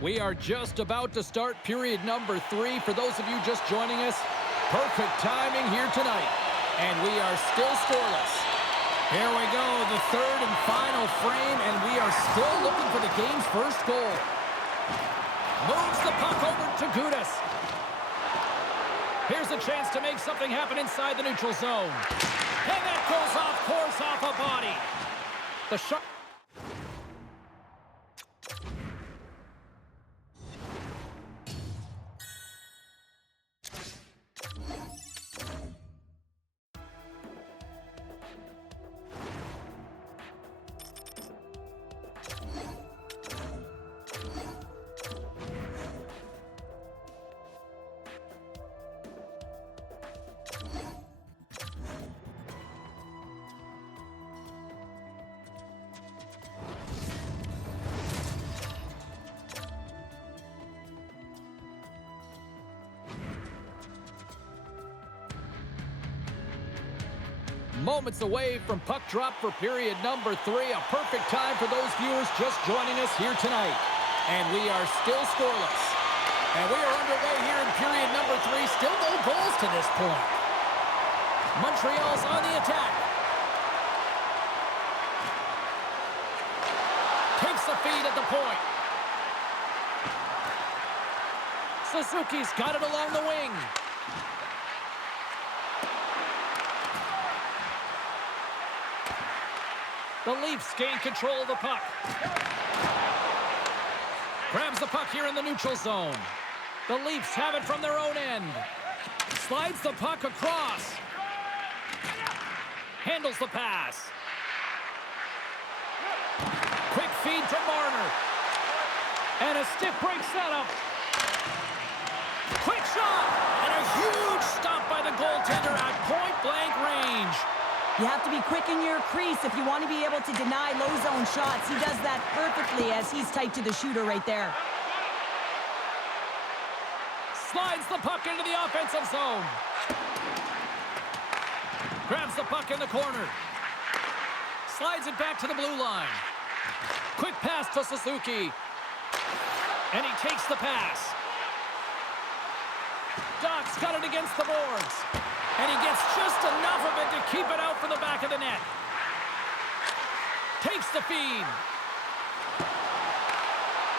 We are just about to start period number 3. For those of you just joining us, perfect timing here tonight. And we are still scoreless. Here we go, the third and final frame, and we are still looking for the game's first goal. Moves the puck over to Gudas. Here's a chance to make something happen inside the neutral zone. And that goes off course off a body. The shot. Moments away from puck drop for period number 3. A perfect time for those viewers just joining us here tonight. And we are still scoreless. And we are underway here in period number 3. Still no goals to this point. Montreal's on the attack. Takes the feed at the point. Suzuki's got it along the wing. The Leafs gain control of the puck. Grabs the puck here in the neutral zone. The Leafs have it from their own end. Slides the puck across. Handles the pass. Quick feed to Marner. And a stick break setup. Quick shot. And a huge stop by the goaltender at point-blank range. You have to be quick in your crease if you want to be able to deny low zone shots. He does that perfectly as he's tight to the shooter right there. Slides the puck into the offensive zone. Grabs the puck in the corner. Slides it back to the blue line. Quick pass to Suzuki. And he takes the pass. Doc's got it against the boards. And he gets just enough of it to keep it out from the back of the net. Takes the feed.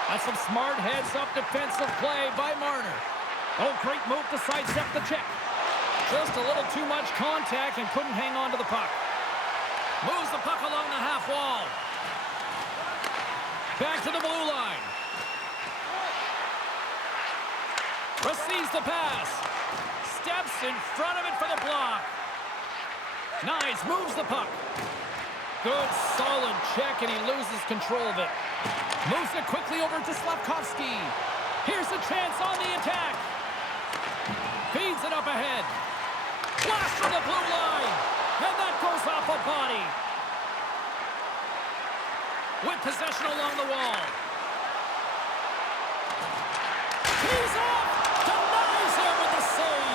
That's some smart heads-up defensive play by Marner. Oh, great move to sidestep the check. Just a little too much contact and couldn't hang on to the puck. Moves the puck along the half wall. Back to the blue line. Receives the pass. Steps in front of it for the block. Nice, moves the puck. Good, solid check, and he loses control of it. Moves it quickly over to Slavkovsky. Here's a chance on the attack. Feeds it up ahead. Blast from the blue line. And that goes off a body. With possession along the wall. He's off. Denies him with the save.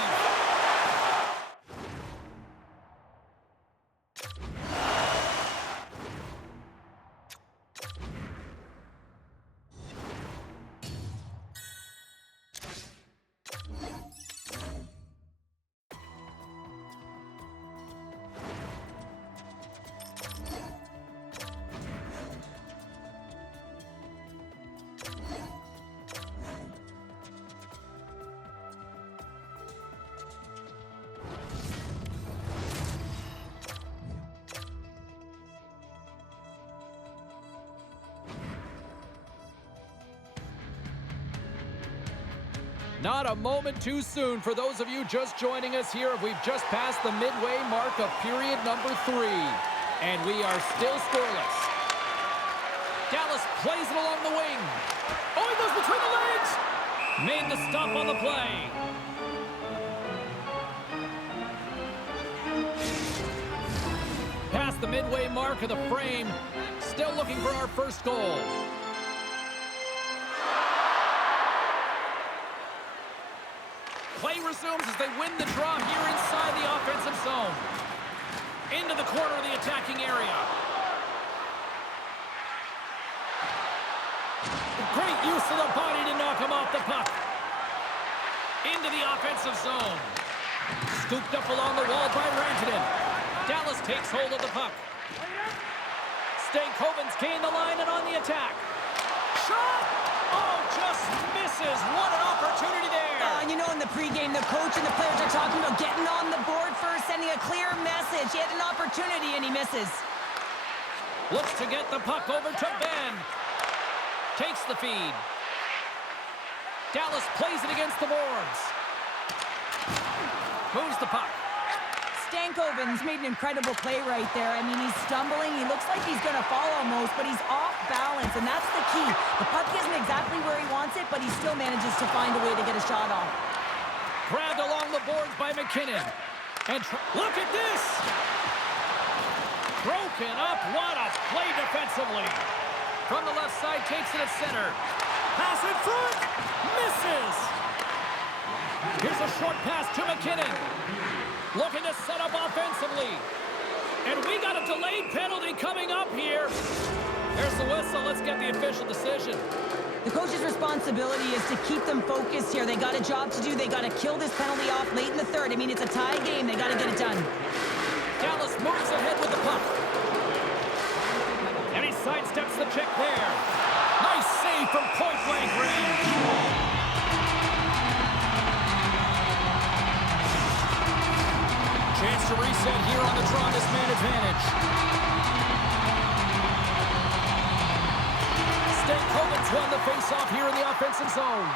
Not a moment too soon for those of you just joining us here. We've just passed the midway mark of period number 3. And we are still scoreless. Dallas plays it along the wing. Oh, he goes between the legs. Made the stop on the play. Past the midway mark of the frame. Still looking for our first goal. Play resumes as they win the draw here inside the offensive zone. Into the corner of the attacking area. Great use of the body to knock him off the puck. Into the offensive zone. Scooped up along the wall by Rantanen. Dallas takes hold of the puck. Stankoven's gained the line and on the attack. Shot! Oh, just misses. What an opportunity there. And you know, in the pregame, the coach and the players are talking about getting on the board first, sending a clear message. He had an opportunity, and he misses. Looks to get the puck over to Ben. Takes the feed. Dallas plays it against the boards. Moves the puck. Stankoven's made an incredible play right there. I mean, he's stumbling. He looks like he's going to fall almost, but he's off balance, and that's the key. The puck isn't exactly where he wants it, but he still manages to find a way to get a shot off. Grabbed along the boards by McKinnon. And look at this! Broken up. What a play defensively. From the left side, takes it at center. Pass in front. Misses. Here's a short pass to McKinnon. Looking to set up offensively. And we got a delayed penalty coming up here. There's the whistle. Let's get the official decision. The coach's responsibility is to keep them focused here. They got a job to do. They got to kill this penalty off late in the third. I mean, it's a tie game. They got to get it done. Dallas moves ahead with the puck. And he sidesteps the check there. Nice save from point-blank range. Chance to reset here on the draw, this man advantage. Stankoven's won the face-off here in the offensive zone.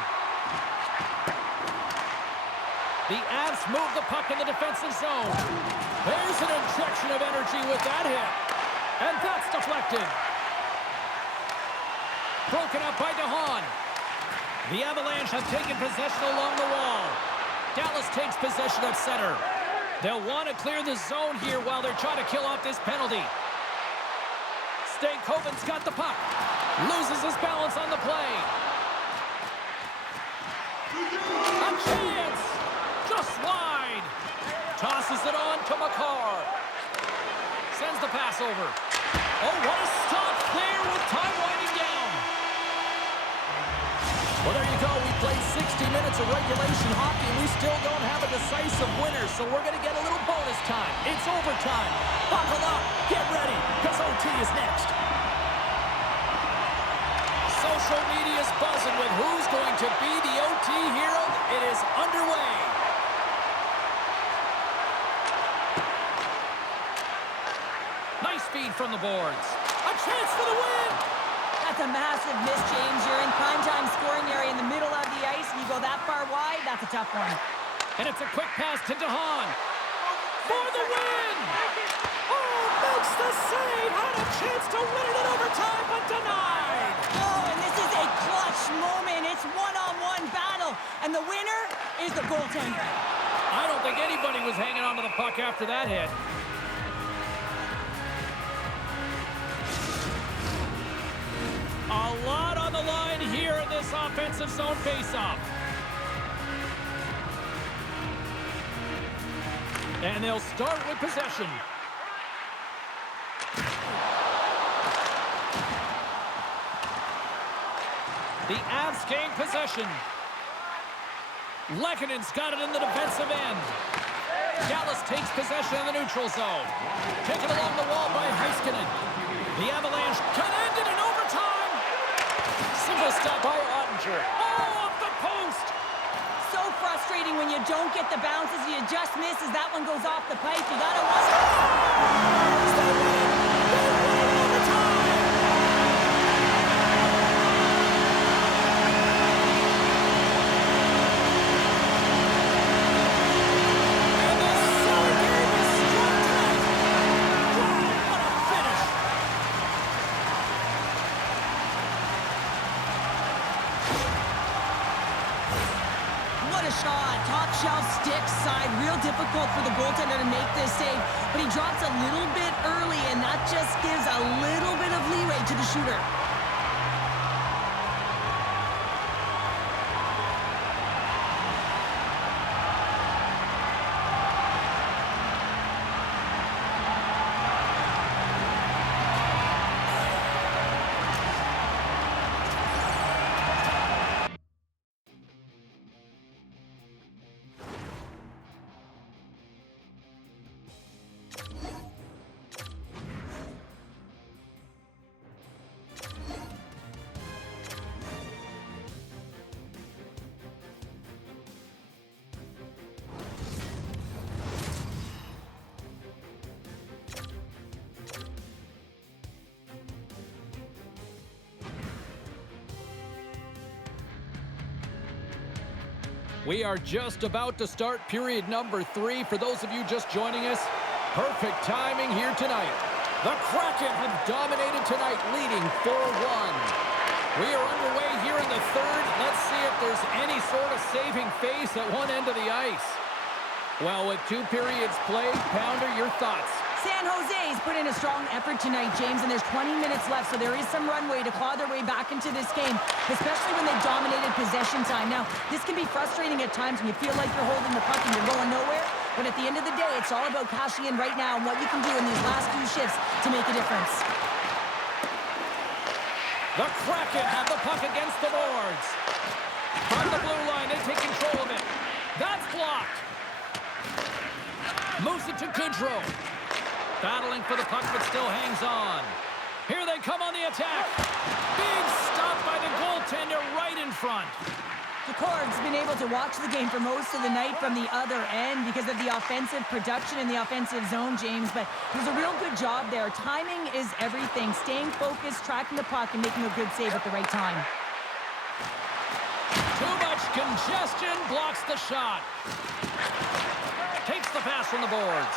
The Avs move the puck in the defensive zone. There's an injection of energy with that hit. And that's deflected. Broken up by DeHaan. The Avalanche have taken possession along the wall. Dallas takes possession at center. They'll want to clear the zone here while they're trying to kill off this penalty. Stankoven's got the puck. Loses his balance on the play. A chance! Just wide. Tosses it on to Makar. Sends the pass over. Oh, what a stop there with time winding down. Well, there you go. We played 60 minutes of regulation hockey, and we still don't have a decisive winner, so we're going to get a little bonus time. It's overtime. Buckle up. Get ready, because OT is next. Social media is buzzing with who's going to be the OT hero. It is underway. Nice feed from the boards. A chance for the win. That's a massive miss, James. You're in primetime scoring area in the middle of the ice, and you go that far wide, that's a tough one. And it's a quick pass to DeHaan. For the win! Oh, makes the save! Had a chance to win it in overtime, but denied! Oh, and this is a clutch moment. It's one-on-one battle, and the winner is the goaltender. I don't think anybody was hanging on to the puck after that hit. A lot on the line here in this offensive zone faceoff. And they'll start with possession. The Avs gain possession. Lekkonen's got it in the defensive end. Dallas takes possession in the neutral zone. Taken along the wall by Heiskanen. The Avalanche can end it in overtime. Single stop by Ottinger. Oh, off the post! So frustrating when you don't get the bounces, you just miss as that one goes off the pipe. You gotta watch. They win! They win overtime! And the Sully game is strong tonight! Wow, what a finish! What a shot. Top shelf stick side. Real difficult for the goaltender to make this save. But he drops a little bit early, and that just gives a little bit of leeway to the shooter. We are just about to start period number 3. For those of you just joining us, perfect timing here tonight. The Kraken have dominated tonight, leading 4-1. We are underway here in the third. Let's see if there's any sort of saving face at one end of the ice. Well, with 2 periods played, Pounder, your thoughts? San Jose's put in a strong effort tonight, James, and there's 20 minutes left, so there is some runway to claw their way back into this game, especially when they've dominated possession time. Now, this can be frustrating at times when you feel like you're holding the puck and you're going nowhere, but at the end of the day, it's all about cashing in right now and what you can do in these last few shifts to make a difference. The Kraken have the puck against the boards. From the blue line, they take control of it. That's blocked. Moves it to Goodrow. Battling for the puck, but still hangs on. Here they come on the attack. Being stopped by the goaltender right in front. Decord's been able to watch the game for most of the night from the other end because of the offensive production in the offensive zone, James, but it was a real good job there. Timing is everything. Staying focused, tracking the puck, and making a good save at the right time. Too much congestion, blocks the shot. Takes the pass from the boards.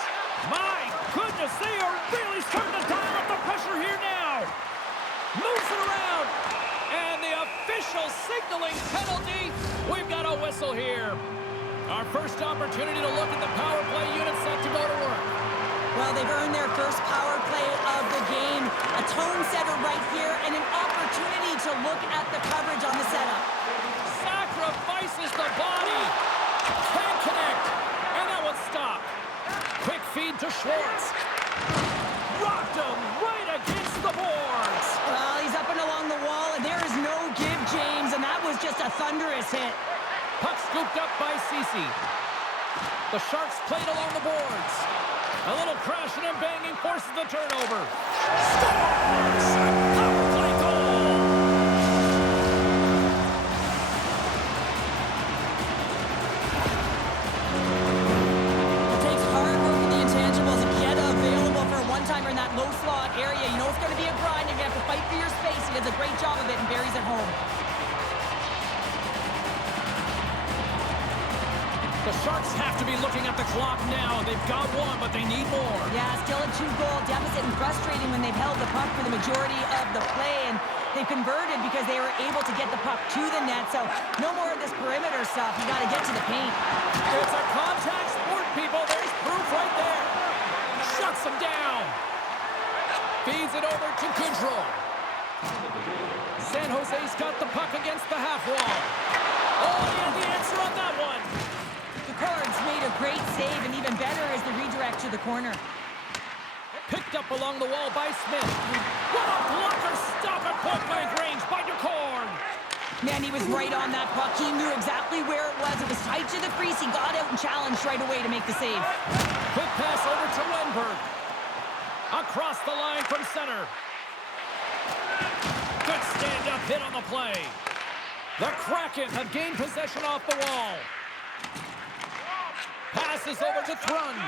My goodness, they are really starting to dial up the pressure here now. Moves it around. And the official signaling penalty. We've got a whistle here. Our first opportunity to look at the power play unit set to go to work. Well, they've earned their first power play of the game. A tone setter right here and an opportunity to look at the coverage on the setup. Sacrifices the body. Can't connect. And that one's stopped. Quick feed to Schwartz. Rocked him right against the boards. Well, he's up and along the wall, and there is no give, James, and that was just a thunderous hit. Puck scooped up by Ceci. The Sharks played along the boards. A little crashing and banging forces the turnover. Scores! Power play goal! Timer in that low slot area. You know it's going to be a grind. You're going to have to fight for your space. He does a great job of it and buries it home. The Sharks have to be looking at the clock now. They've got one, but they need more. Yeah, still a 2-goal deficit, and frustrating when they've held the puck for the majority of the play, and they've converted because they were able to get the puck to the net. So no more of this perimeter stuff. You got to get to the paint. It's a contact sport, people. There's proof right there. Shuts him down. Feeds it over to Goodrow. San Jose's got the puck against the half wall. Oh, he had the answer on that one. Decord's made a great save, and even better is the redirect to the corner. Picked up along the wall by Smith. What a blocker stop at point-blank range by Decord. Man, he was right on that puck. He knew exactly where it was. It was tight to the crease. He got out and challenged right away to make the save. Quick pass over to Wenberg. Across the line from center. Good stand-up hit on the play. The Kraken have gained possession off the wall. Passes over to Thrun.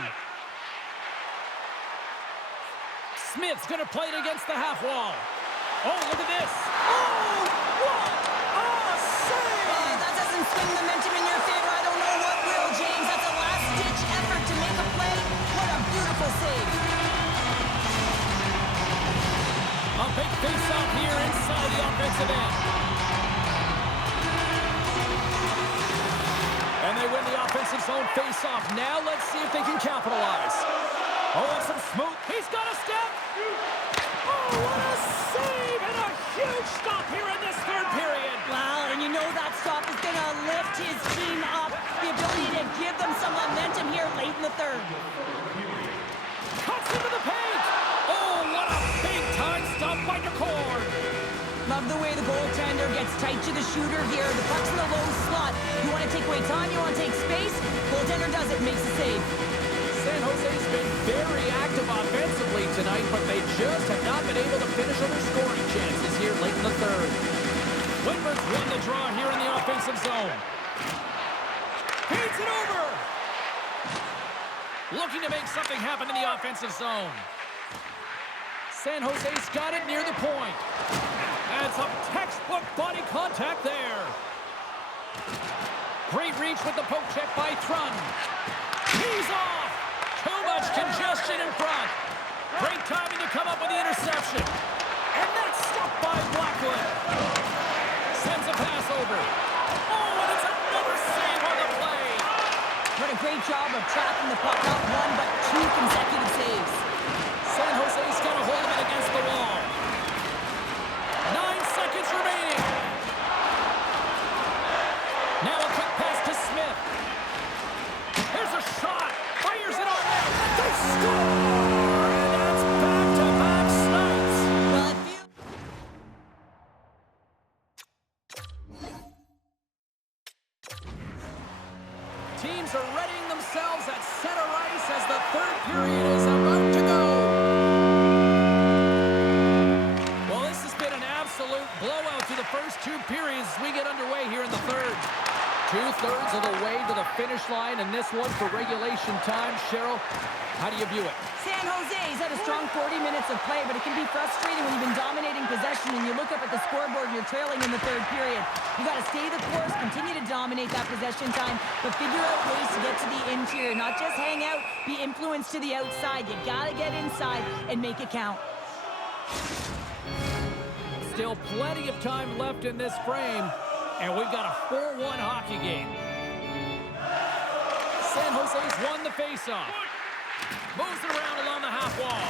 Smith's going to play it against the half wall. Oh, look at this. Oh, what a save! That doesn't swing momentum in your favor. I don't know what will, James. That's a last-ditch effort to make a play. What a beautiful save. A big face-off here inside the offensive end. And they win the offensive zone face-off. Now let's see if they can capitalize. Oh, and some smooth. He's got a step. Oh, what a save and a huge stop here in this third period. Wow, and you know that stop is going to lift his team up. The ability to give them some momentum here late in the third. Cuts into the paint. Oh, what a big-time stop by Decord. Love the way the goaltender gets tight to the shooter here. The puck's in the low slot. You want to take away time, you want to take space. Goaltender does it, makes the save. San Jose's been very active offensively tonight, but they just have not been able to finish on their scoring chances here late in the third. Whitmer's won the draw here in the offensive zone. Feeds it over. Looking to make something happen in the offensive zone. San Jose's got it near the point. And some textbook body contact there. Great reach with the poke check by Thrun. He's off. Too much congestion in front. Great timing to come up with the interception. And that's stopped by Blackwood. Sends a pass over. Oh, and it's another save on the play. What a great job of tracking the puck. Not one, but two consecutive saves. San Jose's got a hold of it against the wall. 9 seconds remaining. Now a quick pass to Smith. Here's a shot. Fires it on net. They score! And that's back-to-back snipes. Well, it feels... Teams are readying themselves at center ice as the third period is about to go. Well, this has been an absolute blowout through the first two periods as we get underway here in the third. 2/3 of the way to the finish line, and this one for regulation time. Cheryl, how do you view it? San Jose's had a strong 40 minutes of play, but it can be frustrating when you've been dominating possession and you look up at the scoreboard and you're trailing in the third period. You got to stay the course, continue to dominate that possession time, but figure out ways to get to the interior, not just hang out, be influenced to the outside. You got to get inside and make it count. Still plenty of time left in this frame, and we've got a 4-1 hockey game. San Jose's won the faceoff. Moves it around along the half wall.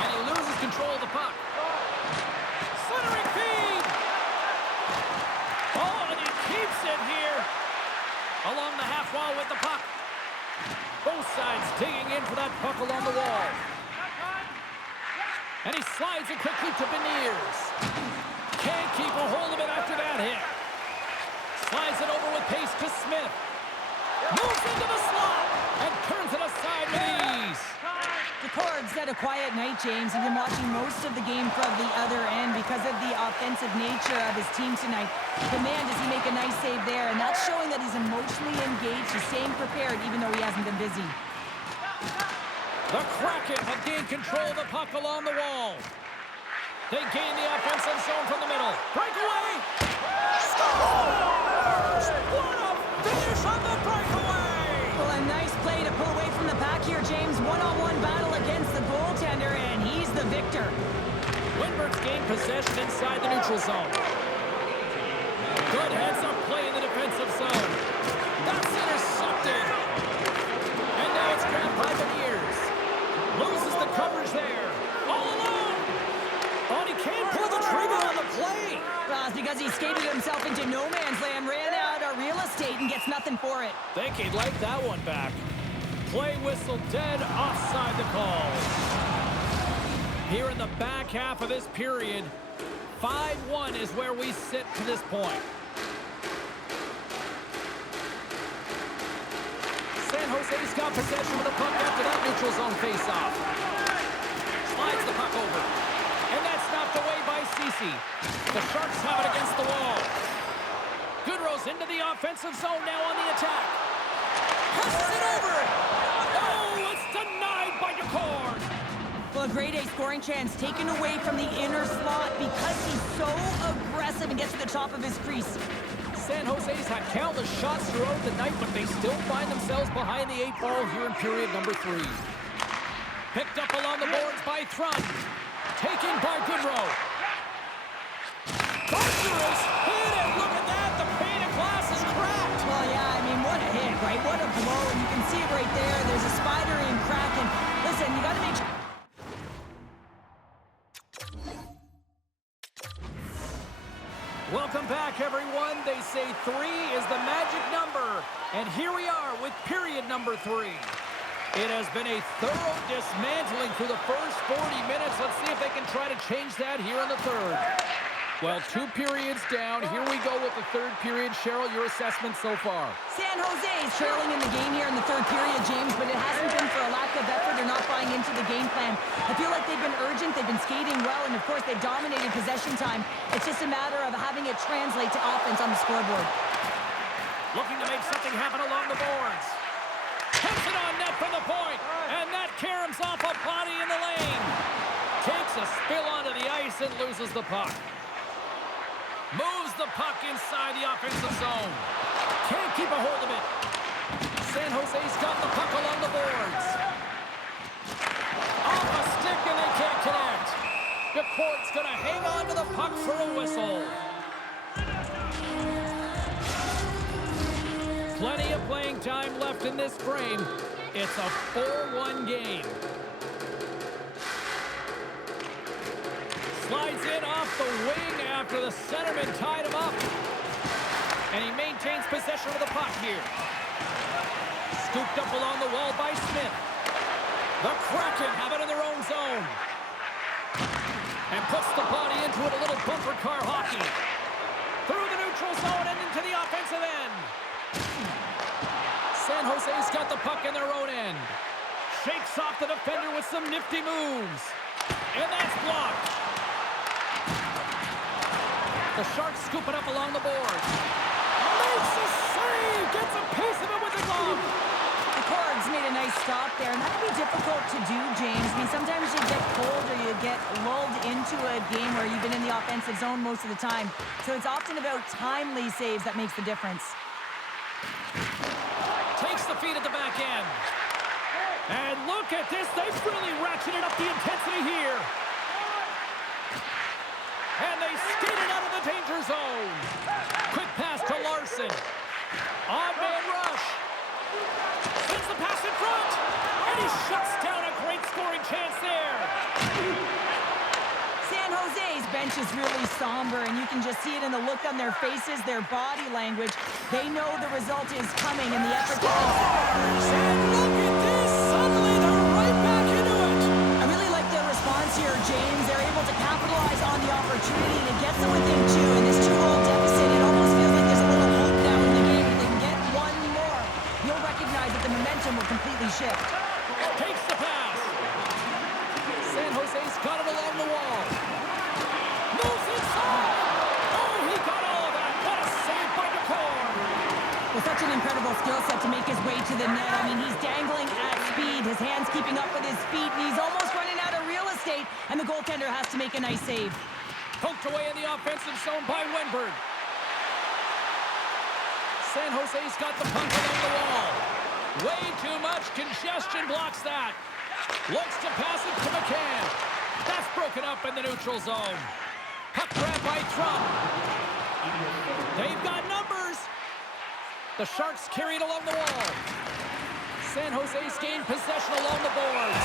And he loses control of the puck. Centering feed! Oh, and he keeps it here. Along the half wall with the puck. Both sides digging in for that puck along the wall. And he slides it quickly to Beniers. Can't keep a hold of it after that hit. Slides it over with pace to Smith. Moves into the slot and turns it aside with ease. DeCord's had a quiet night, James. He's been watching most of the game from the other end because of the offensive nature of his team tonight. But man, does he make a nice save there, and that's showing that he's emotionally engaged. He's staying prepared even though he hasn't been busy. The Kraken have gained control of the puck along the wall. They gain the offensive zone from the middle. Breakaway! Scores! What a finish on the breakaway! Well, a nice play to pull away from the pack here, James. One-on-one battle against the goaltender, and he's the victor. Lindbergh's gained possession inside the neutral zone. Good heads-up play in the defensive zone. That's intercepted. And now it's grabbed by Beniers. Loses the coverage there. All alone. Oh, and he can't pull the trigger on the play. Well, it's because he skated himself into no man's land, ran out of real estate, and gets nothing for it. Think he'd like that one back. Play whistle dead, offside the call. Here in the back half of this period, 5-1 is where we sit to this point. San Jose's got possession of the puck after that neutral zone face-off. Slides the puck over. And that's knocked away by Ceci. The Sharks have it against the wall. Goodrow's into the offensive zone now on the attack. Passes it over. Oh, it's denied by DeCord. Well, a grade A scoring chance taken away from the inner slot because he's so aggressive and gets to the top of his crease. San Jose's had countless shots throughout the night, but they still find themselves behind the 8 ball here in period number 3. Picked up along the boards by Thrun. Taken by Goodrow. Dangerous hit, and look at that, the pane of glass is cracked. Well, yeah, I mean, what a hit, right? What a blow, and you can see it right there. There's a spider and crack, and listen, you got to make sure. Welcome back, everyone. They say 3 is the magic number, and here we are with period number 3. It has been a thorough dismantling through the first 40 minutes. Let's see if they can try to change that here in the third. Well, 2 periods down. Here we go with the third period. Cheryl, your assessment so far? San Jose is trailing in the game here in the third period, James, but it hasn't been for a lack of effort or not buying into the game plan. I feel like they've been urgent, they've been skating well, and of course they've dominated possession time. It's just a matter of having it translate to offense on the scoreboard. Looking to make something happen along the boards. Puts it on net from the point, and that caroms off a body in the lane. Takes a spill onto the ice and loses the puck. Moves the puck inside the offensive zone. Can't keep a hold of it. San Jose's got the puck along the boards. Off a stick and they can't connect. The court's going to hang on to the puck for a whistle. Plenty of playing time left in this frame. It's a 4-1 game. Slides in off the wing after the centerman tied him up. And he maintains possession of the puck here. Scooped up along the wall by Smith. The Kraken have it in their own zone. And puts the body into it, a little bumper car hockey. Through the neutral zone and into the offensive end. San Jose's got the puck in their own end. Shakes off the defender with some nifty moves. And that's blocked. The Sharks scoop it up along the boards. Makes a save! Gets a piece of it with the glove! The Cards made a nice stop there, and that can be difficult to do, James. I mean, sometimes you get cold or you get lulled into a game where you've been in the offensive zone most of the time. So it's often about timely saves that makes the difference. Takes the feed at the back end. And look at this. They've really ratcheted up the intensity here. And they skated out of the danger zone. Quick pass to Larson. On-man rush. Sends the pass in front. And he shuts down a great scoring chance there. San Jose's bench is really somber, and you can just see it in the look on their faces, their body language. They know the result is coming, and the effort to... And look at this. Suddenly they're right back into it. I really like their response here, James. They're able to capitalize on the opportunity to get them within two. In this two-goal deficit, it almost feels like there's a little hope now in the game. If they can get one more, you'll recognize that the momentum will completely shift. Takes the pass. San Jose's got it along the wall. Moves inside. Oh, he got all of that. What a save by Decor. With such an incredible skill set to make his way to the net. I mean, he's dangling at speed, his hands keeping up with his feet, and he's almost running out of real estate, and the goaltender has to make a nice save. Poked away in the offensive zone by Wenberg. San Jose's got the puck along the wall. Way too much congestion blocks that. Looks to pass it to McCann. That's broken up in the neutral zone. Puck grab by Trump. They've got numbers. The Sharks carry it along the wall. San Jose's gained possession along the boards.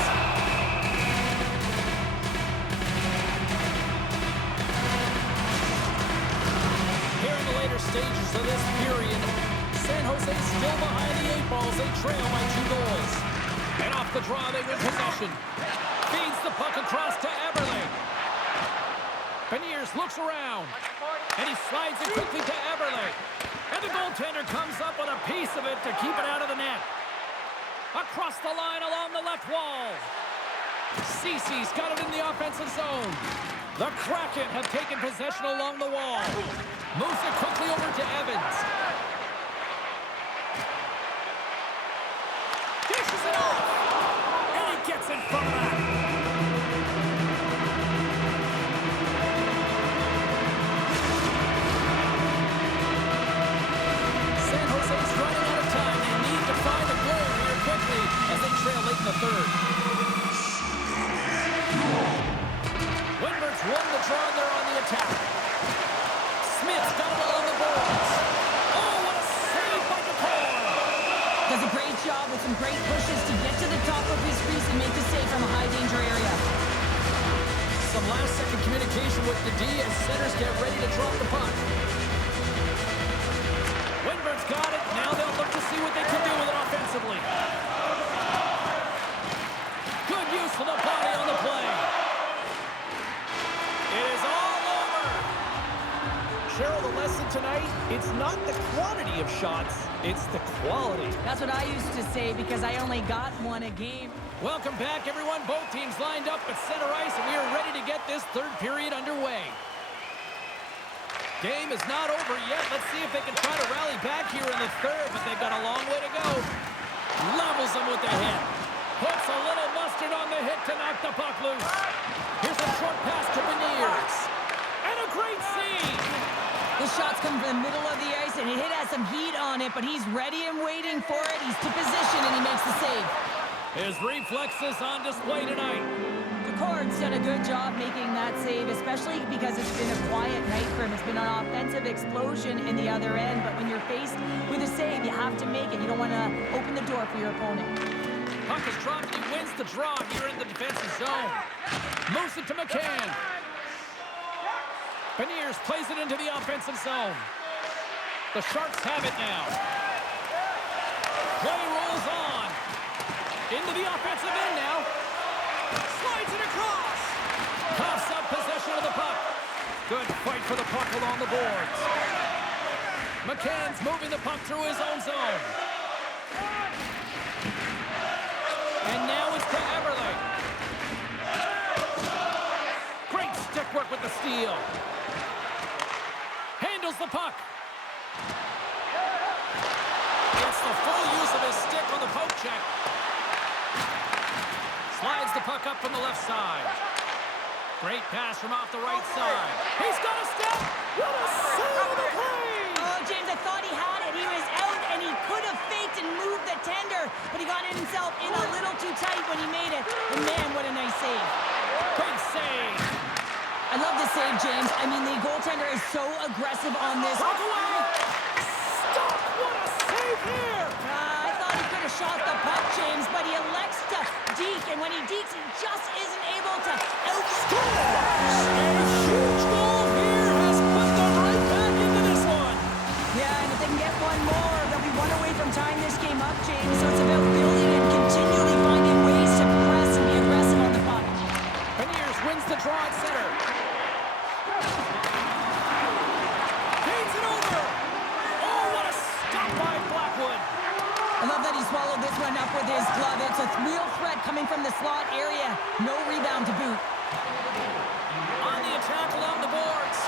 Here in the later stages of this period, San Jose's still behind the 8 balls. They trail by 2 goals. And off the draw, they win possession. Feeds the puck across to Eberle. Beniers looks around. And he slides it quickly to Eberle. And the goaltender comes up with a piece of it to keep it out of the net. Across the line along the left wall. Cece's got it in the offensive zone. The Kraken have taken possession along the wall. Moves it quickly over to Evans. Dishes it off. And he gets in front of that. San Jose's running out of time. They need to find a goal here quickly as they trail late in the third. Wenberg's won the draw and they're on the attack. Smith's got it along the boards. Oh, what a save by Decor! Does a great job with some great pushes to get to the top of his crease and make the save from a high-danger area. Some last-second communication with the D as centers get ready to drop the puck. Wenberg's got it. Now they'll look to see what they can do with it offensively. Good use of the body on the play. It is all over. Cheryl, the lesson tonight, it's not the quantity of shots, it's the quality. That's what I used to say because I only got one a game. Welcome back, everyone. Both teams lined up at center ice, and we are ready to get this third period underway. Game is not over yet. Let's see if they can try to rally back here in the third, but they've got a long way to go. Levels them with the hit. Puts a little mustard on the hit to knock the puck loose. Here's a short pass to Beniers. And a great save. The The shot's coming from the middle of the ice, and it has some heat on it, but he's ready and waiting for it. He's to position, and he makes the save. His reflexes on display tonight. Cord's done a good job making that save, especially because it's been a quiet night for him. It's been an offensive explosion in the other end, but when you're faced with a save, you have to make it. You don't want to open the door for your opponent. Puck is dropped. He wins the draw here in the defensive zone. Moves it to McCann. Beniers plays it into the offensive zone. The Sharks have it now. Play rolls on. Into the offensive end now. Slides it across. Coughs up possession of the puck. Good fight for the puck along the boards. McCann's moving the puck through his own zone. And now it's to Everly. Great stick work with the steal. Handles the puck. Gets the full use of his stick on the poke check. Slides the puck up from the left side. Great pass from off the right side. He's got a step. What a save of the play! Oh, James, I thought he had it. He was out, and he could have faked and moved the tender, but he got himself in a little too tight when he made it. And man, what a nice save. Big save. I love this save, James. I mean, the goaltender is so aggressive on this. Puck away. Stop. What a save here. I thought he could have shot the puck, James, but he elects to deke, and when he dekes, he just isn't able to outscore. And a huge goal here has put them right back into this one. Yeah, and if they can get one more, they'll be one away from tying this game up, James. So it's about building and continually finding ways to press and be aggressive on the puck. Beniers wins the draw at center. Gains it over. Oh, what a stop by Blackwood. I love that he swallowed this one up with his glove. It's a real threat coming from the slot area. No rebound to boot. On the attack along the boards.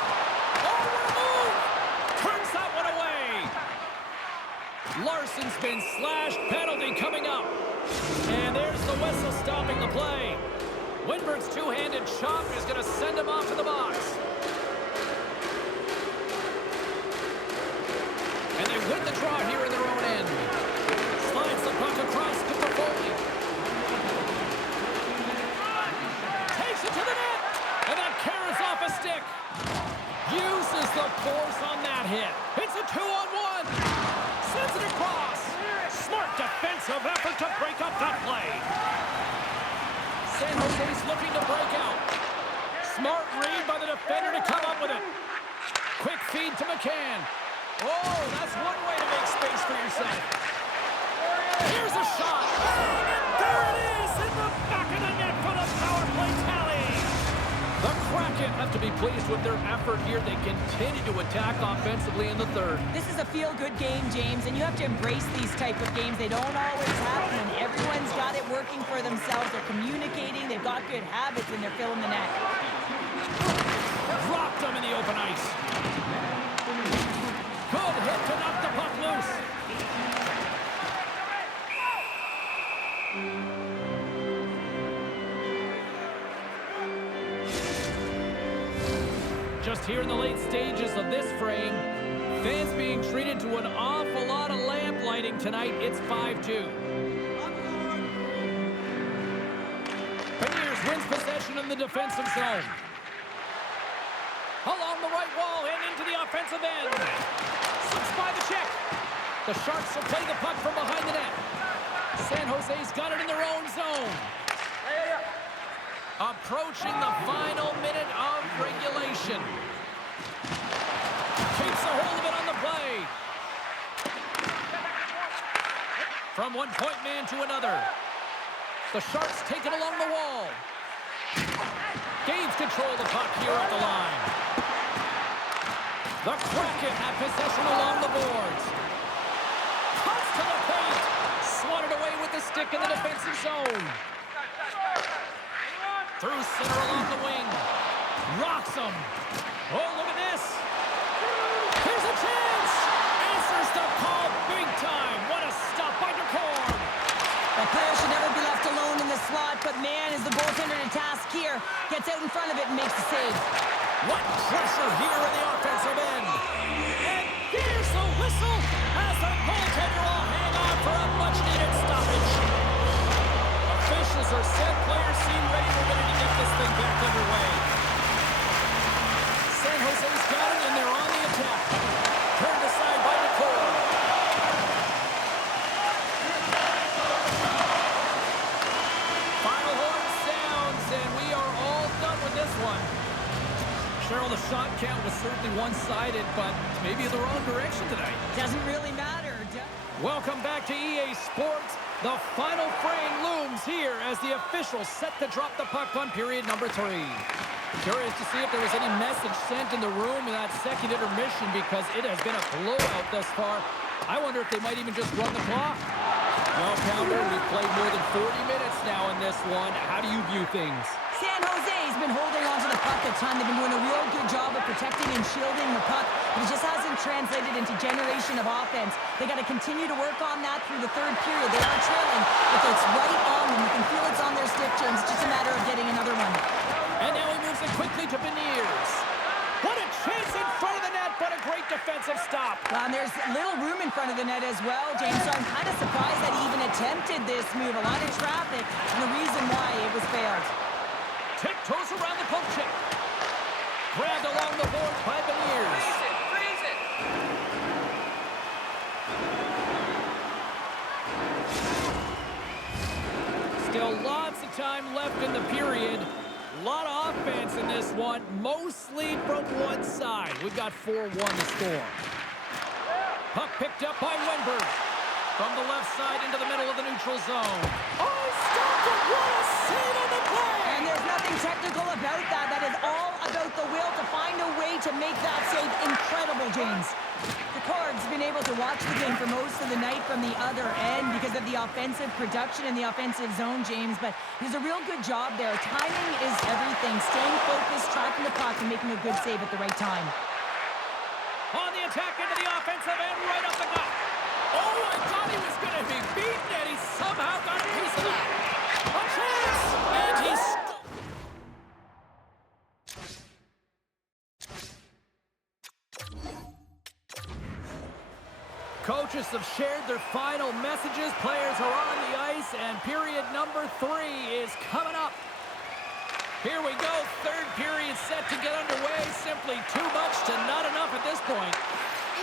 Oh, what a move! Turns that one away. Larson's been slashed. Penalty coming up. And there's the whistle stopping the play. Winberg's two-handed chop is going to send him off to the box. And they win the draw here in their own end. Slides the puck across to Foley. Takes it to the net. And that carries off a stick. Uses the force on that hit. It's a 2-on-1. Sends it across. Smart defensive effort to break up that play. San Jose's looking to break out. Smart read by the defender to come up with it. Quick feed to McCann. Oh, that's one way to make space for yourself. Here's a shot. And there it is in the back of the net for the power play tally. The Kraken have to be pleased with their effort here. They continue to attack offensively in the third. This is a feel-good game, James, and you have to embrace these type of games. They don't always happen, and everyone's got it working for themselves. They're communicating, they've got good habits, and they're filling the net. Dropped them in the open ice. Good hit to knock the puck loose. Just here in the late stages of this frame, fans being treated to an awful lot of lamp lighting tonight. It's 5-2. Beniers wins possession in the defensive zone. Along the right wall and into the offensive end. Slips by the check. The Sharks will play the puck from behind the net. San Jose's got it in their own zone. Approaching the final minute of regulation. Keeps a hold of it on the play. From one point man to another. The Sharks take it along the wall. Gains control of the puck here at the line. The Kraken have possession along the boards. Cuts to the paint. Swatted away with the stick in the defensive zone. Through center along the wing. Rocks him. Oh, look at this. Here's a chance. Answers the call big time. What a stop by DeCord. The player should never be left alone in the slot, but man, is the goaltender to task here. Gets out in front of it and makes the save. What pressure here in the offensive end. whistle as the goaltender will hang on for a much-needed stoppage. Officials are set. Players seem ready to get this thing back underway. San Jose's got it, and they're on the attack. Turned aside by Nicole. Final horn sounds, and we are all done with this one. Cheryl, the shot count was certainly one-sided, but maybe in the wrong direction tonight. Doesn't really matter. Welcome back to EA Sports. The final frame looms here as the officials set to drop the puck on period number 3. Curious to see if there was any message sent in the room in that second intermission because it has been a blowout thus far. I wonder if they might even just run the clock. Well, Pounder, we've played more than 40 minutes now in this one. How do you view things? San Jose's been holding on to the puck a ton. They've been doing a real good job of protecting and shielding the puck, but it just hasn't translated into generation of offense. They got to continue to work on that through the third period. They are trailing, but it's right on them. You can feel it's on their stick turns. It's just a matter of getting another one. And now he moves it quickly to Beniers. What a chance in front of the net, but a great defensive stop. And there's little room in front of the net as well, James. So I'm kind of surprised that he even attempted this move. A lot of traffic, and the reason why it was failed. Tiptoes around the poke check. Grabbed along the boards by Beniers. Freeze it! Still lots of time left in the period. A lot of offense in this one, mostly from one side. We've got 4-1 to score. Puck picked up by Wenberg. From the left side into the middle of the neutral zone. Oh, stopped it! What a save on the play! And there's nothing technical about that. That is all about the will to find a way to make that save incredible, James. The Cards been able to watch the game for most of the night from the other end because of the offensive production and the offensive zone, James. But he's a real good job there. Timing is everything. Staying focused, tracking the puck, and making a good save at the right time. On the attack into the offensive end, right up the gut. Oh, I thought he was going to be beaten, and he somehow got a piece of that. A chance! And he's... Coaches have shared their final messages. Players are on the ice, and period number 3 is coming up. Here we go. Third period set to get underway. Simply too much to not enough at this point.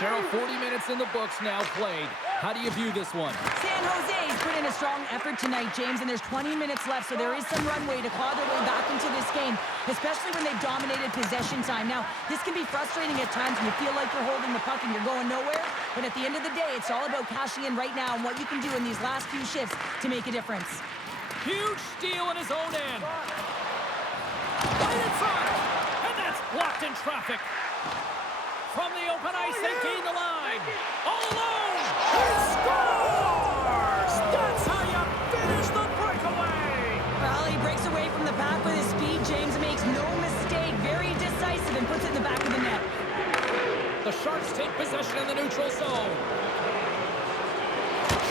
Cheryl, 40 minutes in the books now played. How do you view this one? San Jose's put in a strong effort tonight, James, and there's 20 minutes left, so there is some runway to claw their way back into this game, especially when they've dominated possession time. Now, this can be frustrating at times when you feel like you're holding the puck and you're going nowhere, but at the end of the day, it's all about cashing in right now and what you can do in these last few shifts to make a difference. Huge steal in his own end. Right in front, and that's blocked in traffic. From the open ice, they gain the line. All alone, he scores! That's how you finish the breakaway! Well, he breaks away from the pack with his speed, James, and makes no mistake. Very decisive and puts it in the back of the net. The Sharks take possession in the neutral zone.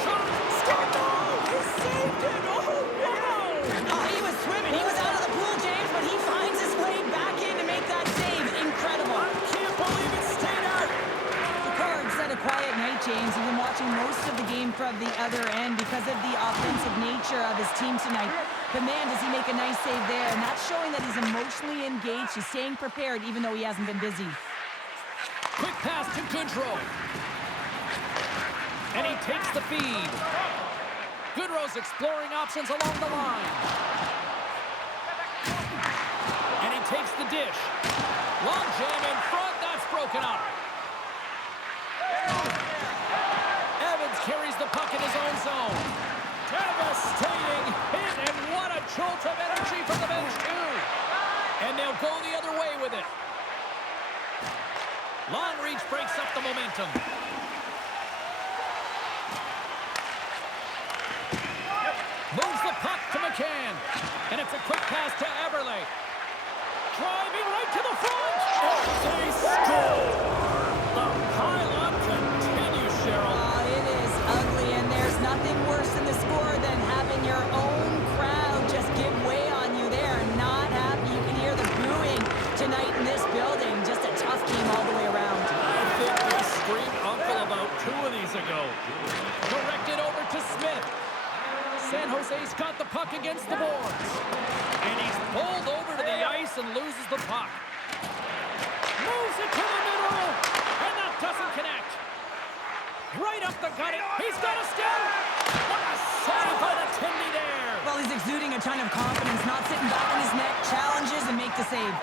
Sharks scored! No! He saved it! Oh, wow! Oh, he was swimming. He was out of the pool, James, but he finds his way back in to make that save. Incredible. I can't believe it stayed out! The Cards had a quiet night, James. He's been watching most of the game from the other end because of the offensive nature of his team tonight. But man, does he make a nice save there, and that's showing that he's emotionally engaged. He's staying prepared even though he hasn't been busy. Quick pass to Goodrow. And he takes the feed. Goodrow's exploring options along the line. And he takes the dish. Long jam in front, that's broken up. Evans carries the puck in his own zone. Devastating hit, and what a jolt of energy from the bench, too. And they'll go the other way with it. Long reach breaks up the momentum. Moves the puck to McCann. And it's a quick pass to Eberle. Driving right to the front. Oh, they score! The pile-on continues, Cheryl. Oh, it is ugly, and there's nothing worse in the score than having your own crowd just give way on you. They are not happy. You can hear the booing tonight in this building. Just a tough game all the way around. I think they screamed Uncle San Jose's got the puck against the boards. And he's pulled over to the ice and loses the puck. Moves it to the middle, and that doesn't connect. Right up the gut, he's got a still. What a save by the Tindy there. Well, he's exuding a ton of confidence, not sitting back in his net, challenges and make the save.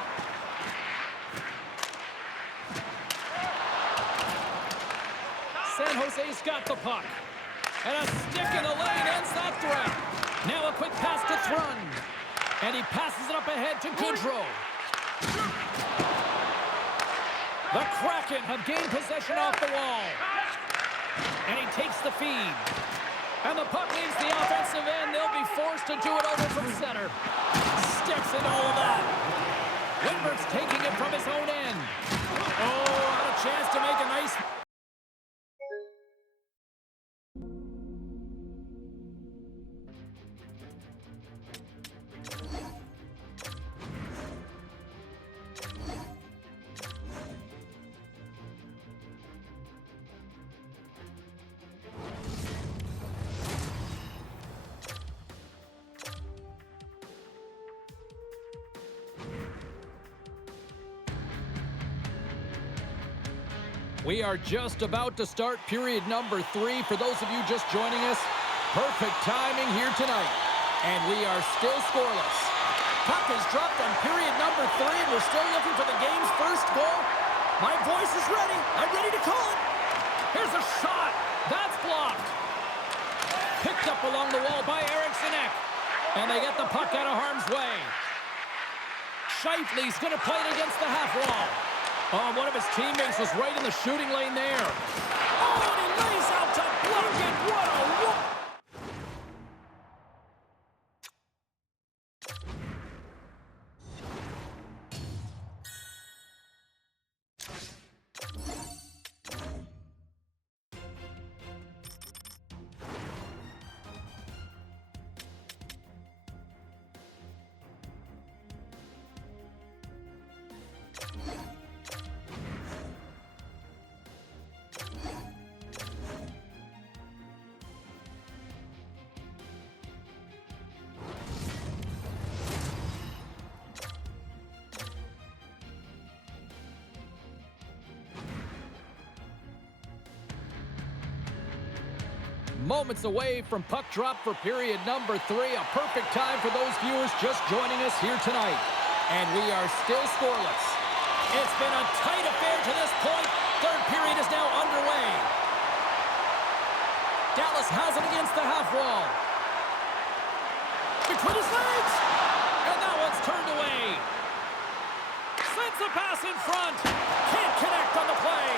San Jose's got the puck. And a stick in the lane ends that threat. Now a quick pass to Thrun. And he passes it up ahead to Goodrow. The Kraken have gained possession off the wall. And he takes the feed. And the puck leaves the offensive end. They'll be forced to do it over from center. Steps in all of that. Windberg's taking it from his own end. Oh, had a chance to make a nice... We are just about to start period number 3. For those of you just joining us, perfect timing here tonight. And we are still scoreless. Puck is dropped on period number 3, and we're still looking for the game's first goal. My voice is ready. I'm ready to call it. Here's a shot. That's blocked. Picked up along the wall by Eriksson Ek. And they get the puck out of harm's way. Scheifele's going to play it against the half wall. Oh, one of his teammates was right in the shooting lane there. Oh, and he lays out to block it. What a whoop! Moments away from puck drop for period number 3. A perfect time for those viewers just joining us here tonight. And we are still scoreless. It's been a tight affair to this point. Third period is now underway. Dallas has it against the half wall. Between his legs. And that one's turned away. Sends the pass in front. Can't connect on the play.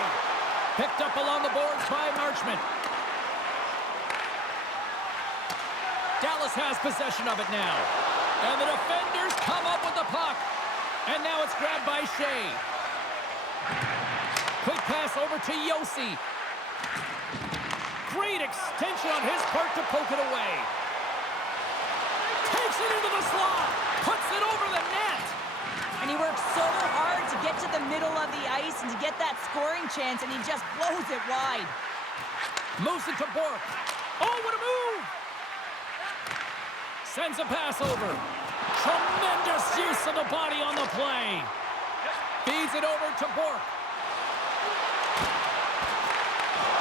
Picked up along the boards by Marchment. Dallas has possession of it now. And the defenders come up with the puck. And now it's grabbed by Shea. Quick pass over to Yossi. Great extension on his part to poke it away. Takes it into the slot. Puts it over the net. And he works so hard to get to the middle of the ice and to get that scoring chance, and he just blows it wide. Moves it to Bork. Oh, what a move! Sends a pass over. Tremendous use of the body on the play. Feeds it over to Bork.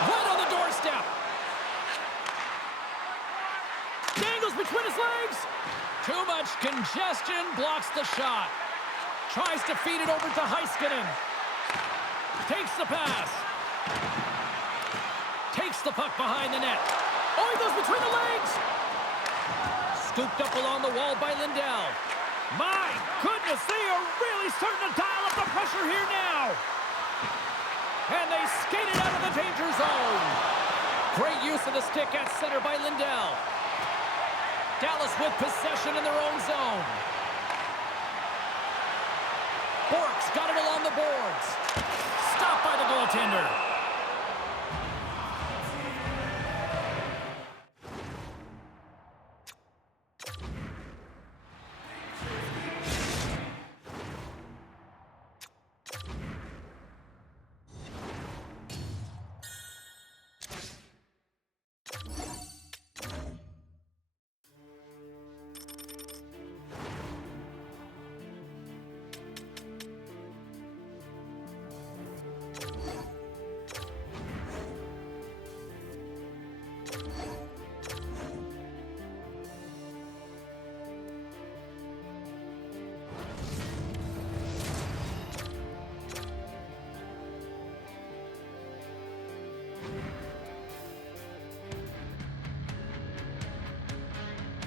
Right on the doorstep. Dangles between his legs. Too much congestion. Blocks the shot. Tries to feed it over to Heiskanen. Takes the pass. Takes the puck behind the net. Oh, he goes between the legs. Scooped up along the wall by Lindell. My goodness, they are really starting to dial up the pressure here now. And they skate it out of the danger zone. Great use of the stick at center by Lindell. Dallas with possession in their own zone. Bork's got it along the boards. Stopped by the goaltender.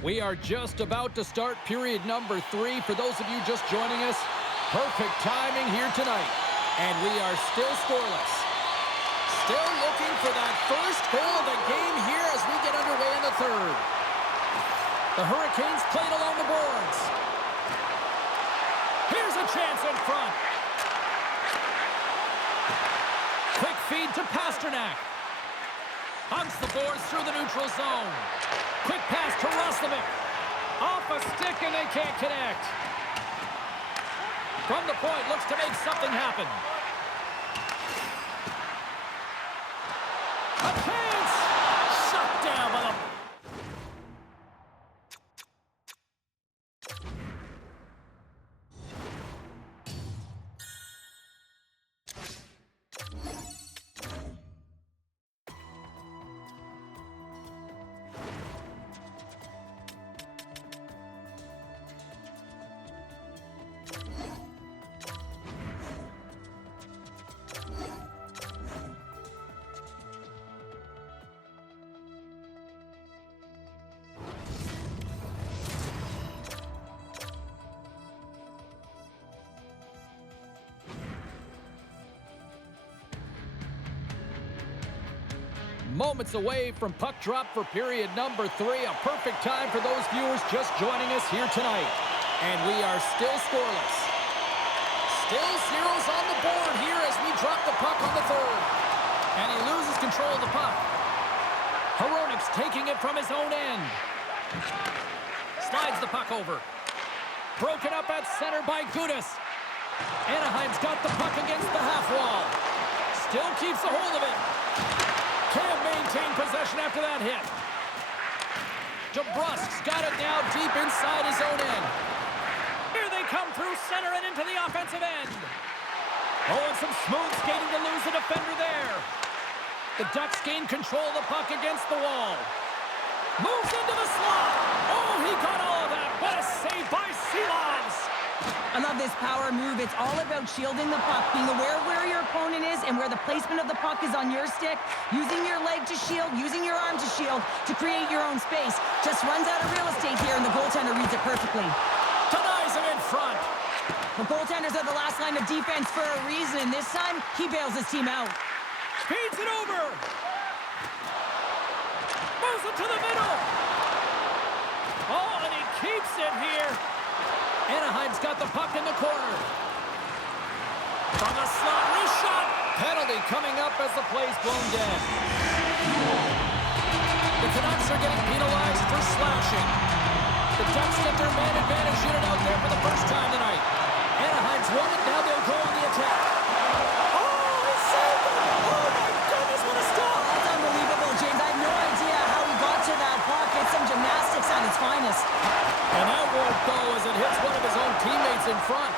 We are just about to start period number 3. For those of you just joining us, perfect timing here tonight. And we are still scoreless. Still looking for that first goal of the game here as we get underway in the third. The Hurricanes played along the boards. Here's a chance in front. Quick feed to Pasternak. Hunts the boards through the neutral zone. Quick pass to Roslovic. Off a stick and they can't connect. From the point, looks to make something happen. A chance! Shut down by the... Moments away from puck drop for period number 3. A perfect time for those viewers just joining us here tonight. And we are still scoreless. Still zeros on the board here as we drop the puck on the third. And he loses control of the puck. Hronik's taking it from his own end. Slides the puck over. Broken up at center by Gudas. Anaheim's got the puck against the half wall. Still keeps a hold of it. Can't maintain possession after that hit. DeBrusk's got it now deep inside his own end. Here they come through center and into the offensive end. Oh, and some smooth skating to lose the defender there. The Ducks gain control of the puck against the wall. Moves into the slot. Oh, he got all of that. What a save by Seelovs. I love this power move. It's all about shielding the puck, being aware of where your opponent is and where the placement of the puck is on your stick, using your leg to shield, using your arm to shield, to create your own space. Just runs out of real estate here, and the goaltender reads it perfectly. Denies him in front. The goaltenders are the last line of defense for a reason, and this time, he bails his team out. Feeds it over. Moves it to the middle. Oh, and he keeps it here. Anaheim's got the puck in the corner. From the slot, reshot. Penalty coming up as the play's blown dead. The Canucks are getting penalized for slashing. The Ducks get their man advantage unit out there for the first time tonight. Anaheim's won it, now they'll go on the attack. Oh, he saved it! Oh my goodness, what a stop! That's unbelievable, James. I have no idea how he got to that puck. It's some gymnastics at its finest. And that won't go as it hits one of his own teammates in front.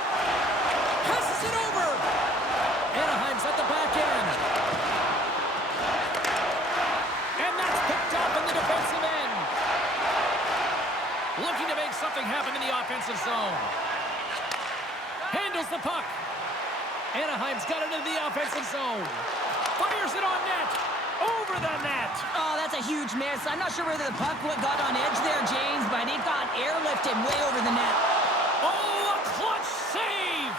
Passes it over! Anaheim's at the back end. And that's picked up in the defensive end. Looking to make something happen in the offensive zone. Handles the puck. Anaheim's got it into the offensive zone. Fires it on net. Over the net. Oh, that's a huge miss. I'm not sure whether the puck got on edge there, James, but it got airlifted way over the net. Oh, a clutch save!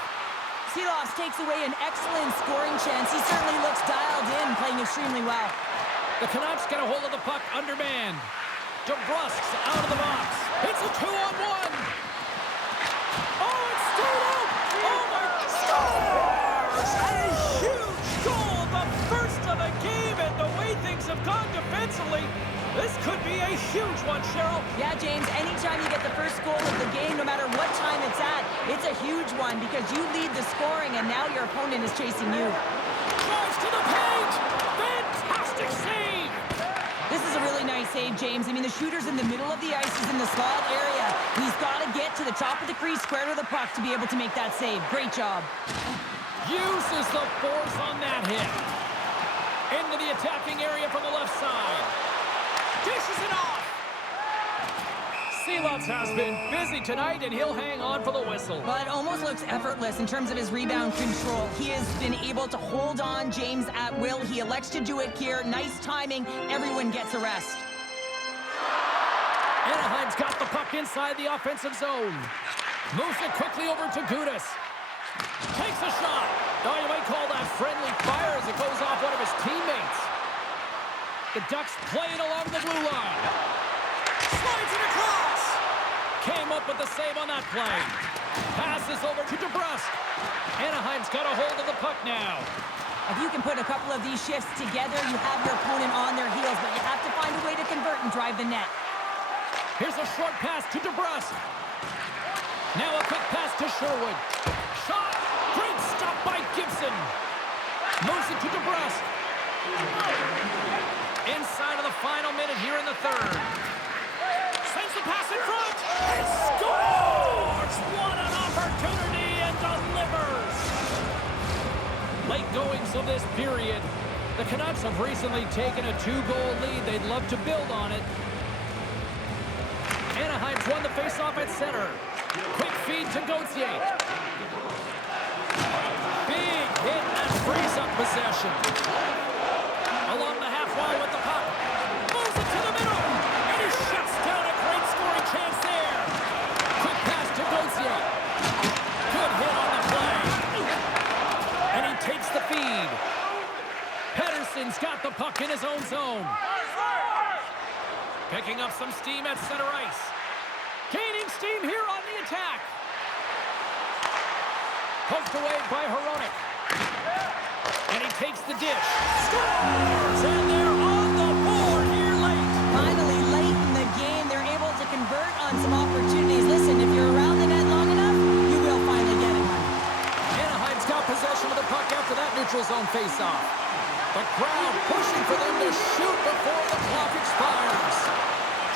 Seelovs takes away an excellent scoring chance. He certainly looks dialed in, playing extremely well. The Canucks get a hold of the puck undermanned. DeBrusk's out of the box. It's a 2-on-1. Oh, it's stayed out. Oh, my God. Scores! A huge goal, the first of the game, and the way things have gone defensively, this could be a huge one, Cheryl. Yeah, James, anytime you get the first goal of the game, no matter what time it's at, it's a huge one because you lead the scoring, and now your opponent is chasing you. Drives to the paint. Fantastic save. This is a really nice save, James. I mean, the shooter's in the middle of the ice. He's in the slot area. He's got to get to the top of the crease, square to the puck to be able to make that save. Great job. Uses the force on that hit. Into the attacking area from the left side. Dishes it off. Seelovs has been busy tonight, and he'll hang on for the whistle. Well, it almost looks effortless in terms of his rebound control. He has been able to hold on, James, at will. He elects to do it here. Nice timing. Everyone gets a rest. Anaheim's got the puck inside the offensive zone. Moves it quickly over to Gudas. Takes a shot. Oh, you might call that friendly fire as it goes off one of his teammates. The Ducks play it along the blue line. Slides it across. Came up with the save on that play. Passes over to DeBrusk. Anaheim's got a hold of the puck now. If you can put a couple of these shifts together, you have your opponent on their heels, but you have to find a way to convert and drive the net. Here's a short pass to DeBrusk. Now a quick pass to Sherwood. Shot. Great stop by Gibson. Moves it to DeBrusk. Inside of the final minute here in the third. Sends the pass in front. And scores! What an opportunity and delivers. Late goings of this period. The Canucks have recently taken a 2-goal lead. They'd love to build on it. Anaheim's won the faceoff at center. Quick feed to Gauthier. Big hit that frees up possession. Along the half wall with the puck. Moves it to the middle. And he shuts down a great scoring chance there. Quick pass to Gauthier. Good hit on the play. And he takes the feed. Pettersson's got the puck in his own zone. Picking up some steam at center ice. Gaining steam here on the attack. Poked away by Hronek. And he takes the dish. Scores! And they're on the board here late. Finally, late in the game, they're able to convert on some opportunities. Listen, if you're around the net long enough, you will finally get it. Anaheim's got possession of the puck after that neutral zone faceoff. The crowd pushing for them to shoot before the clock expires.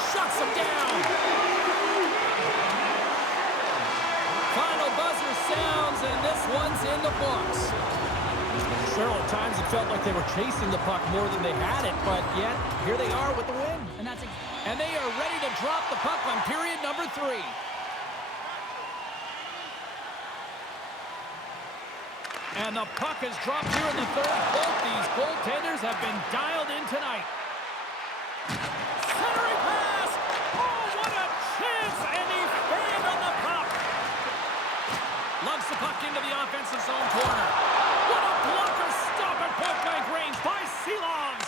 Shuts them down. Final buzzer sounds, and this one's in the books. Several times it felt like they were chasing the puck more than they had it, but yet here they are with the win. And they are ready to drop the puck on period number 3. And the puck is dropped here in the third. Both these goaltenders have been dialed in tonight. Centering pass! Oh, what a chance! And he failed on the puck. Lugs the puck into the offensive zone corner. What a blocker stop at point-blank range by Seelovs.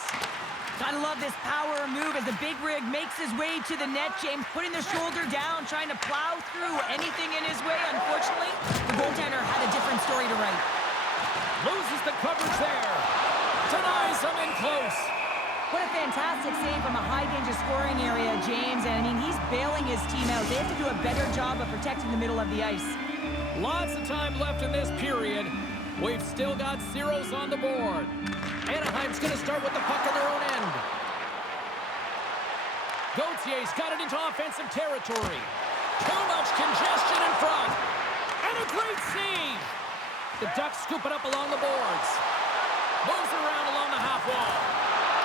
Gotta love this power move as the big rig makes his way to the net. James putting the shoulder down, trying to plow through anything in his way. Unfortunately, the goaltender had a different story to write. Loses the coverage there. Denies him in close. What a fantastic save from a high-danger scoring area, James. And, I mean, he's bailing his team out. They have to do a better job of protecting the middle of the ice. Lots of time left in this period. We've still got zeros on the board. Anaheim's going to start with the puck on their own end. Gauthier's got it into offensive territory. Too much congestion in front. And a great save. The Ducks scoop it up along the boards. Moves around along the half wall.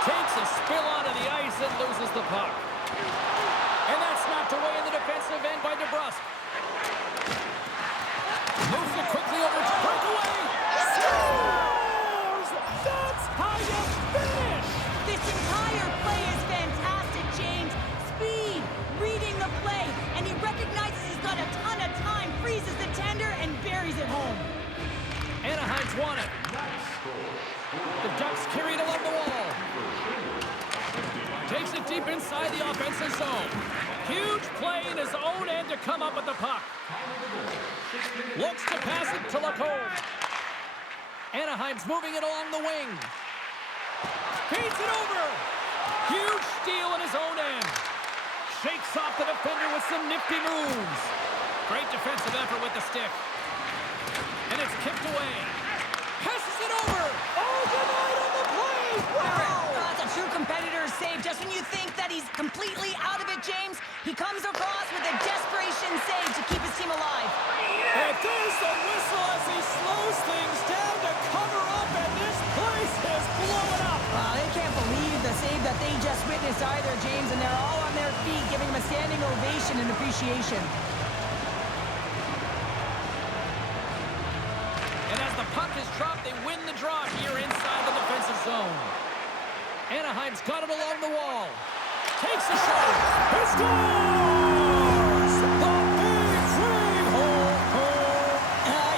Takes a spill onto the ice and loses the puck. And that's knocked away in the defensive end by DeBrusk. Moves it quickly over to breakaway. Scores! That's how you finish! This entire play is fantastic, James. Speed, reading the play, and he recognizes he's got a ton of time, freezes the tender, and buries it home. Anaheim's won it. The Ducks carry it along the wall. Takes it deep inside the offensive zone. Huge play in his own end to come up with the puck. Looks to pass it to Lacombe. Anaheim's moving it along the wing. Feeds it over. Huge steal in his own end. Shakes off the defender with some nifty moves. Great defensive effort with the stick. And it's kicked away. Passes it over. Oh, denied on the play. Wow. That's a true competitor's save. Just when you think that he's completely out of it, James, he comes across with a desperation save to keep his team alive. And there's the whistle as he slows things down to cover up, and this place is blowing up. They can't believe the save that they just witnessed either, James, and they're all on their feet giving him a standing ovation and appreciation. And as the puck is dropped, they win the draw here inside the defensive zone. Anaheim's got it along the wall. Takes a shot. He scores! The big three-hole home!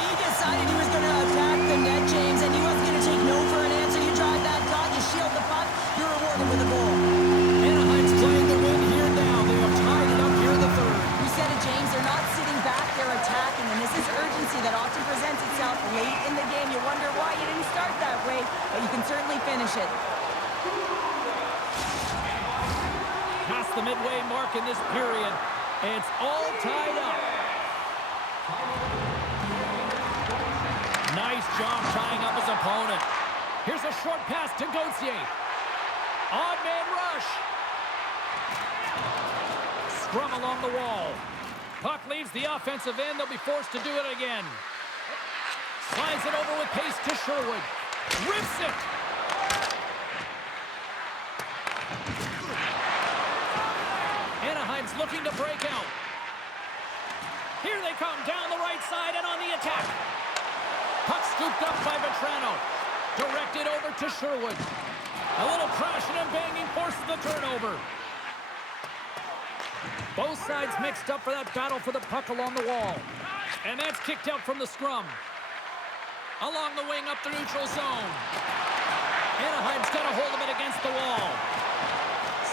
He decided he was going to attack the net, James, and he wasn't going to take no for an answer. You drive that dot, you shield the puck, you're rewarded with a goal. Anaheim's playing the win here now. They have tied it up here in the third. You said it, James. They're not sitting back, they're attacking, and this is urgency that often presents itself late in the game. You wonder why you didn't start that way, but you can certainly finish it. Past the midway mark in this period, it's all tied up. Nice job tying up his opponent. Here's a short pass to Gauthier. Odd man rush. Scrum along the wall. Puck leaves the offensive end. They'll be forced to do it again. Slides it over with pace to Sherwood. Rips it. Anaheim's looking to break out. Here they come down the right side and on the attack. Puck scooped up by Vetrano. Directed over to Sherwood. A little crashing and banging forces the turnover. Both sides mixed up for that battle for the puck along the wall. And that's kicked out from the scrum. Along the wing up the neutral zone. Anaheim's got a hold of it against the wall.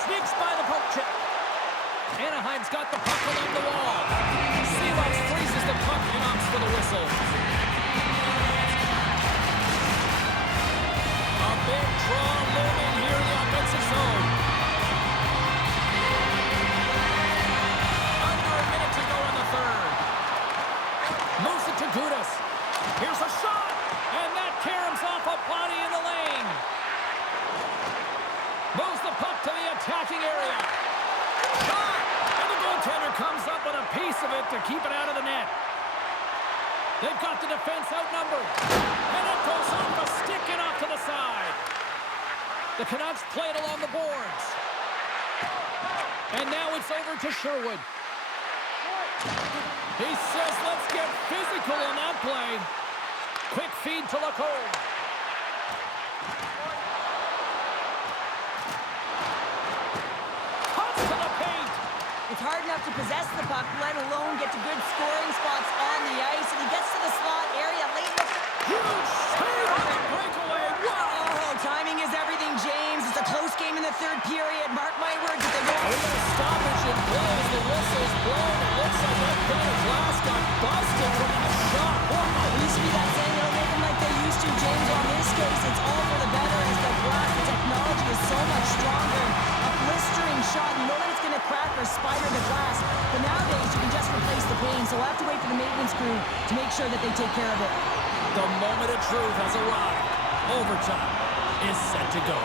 Sneaks by the poke check. Anaheim's got the puck along the wall. Seelox freezes the puck and opts for the whistle. A big draw looming here in the offensive zone. Under a minute to go in the third. Moves it to Gudas. Here's a shot, and that caroms off a body in the lane. Moves the puck to the attacking area. Shot, and the goaltender comes up with a piece of it to keep it out of the net. They've got the defense outnumbered, and it goes off a stick and off to the side. The Canucks play it along the boards. And now it's over to Sherwood. He says, let's get physical on that play. Quick feed to Lacombe. Cuts to the paint. It's hard enough to possess the puck, let alone get to good scoring spots on the ice. And he gets to the slot area late in the... Huge save on the breakaway. Wow. Oh, timing is everything, James. It's a close game in the third period. Mark my words, if they go... A little stoppage in play as the whistle's blown. It looks like that pane of glass got busted from that shot. Wow. It used to be that saying, it'll make them like they used to, James. On this case, it's all for the better as the glass, the technology is so much stronger. A blistering shot, you know that it's going to crack or spider the glass. But nowadays, you can just replace the pane, so we'll have to wait for the maintenance crew to make sure that they take care of it. The moment of truth has arrived. Overtime is set to go.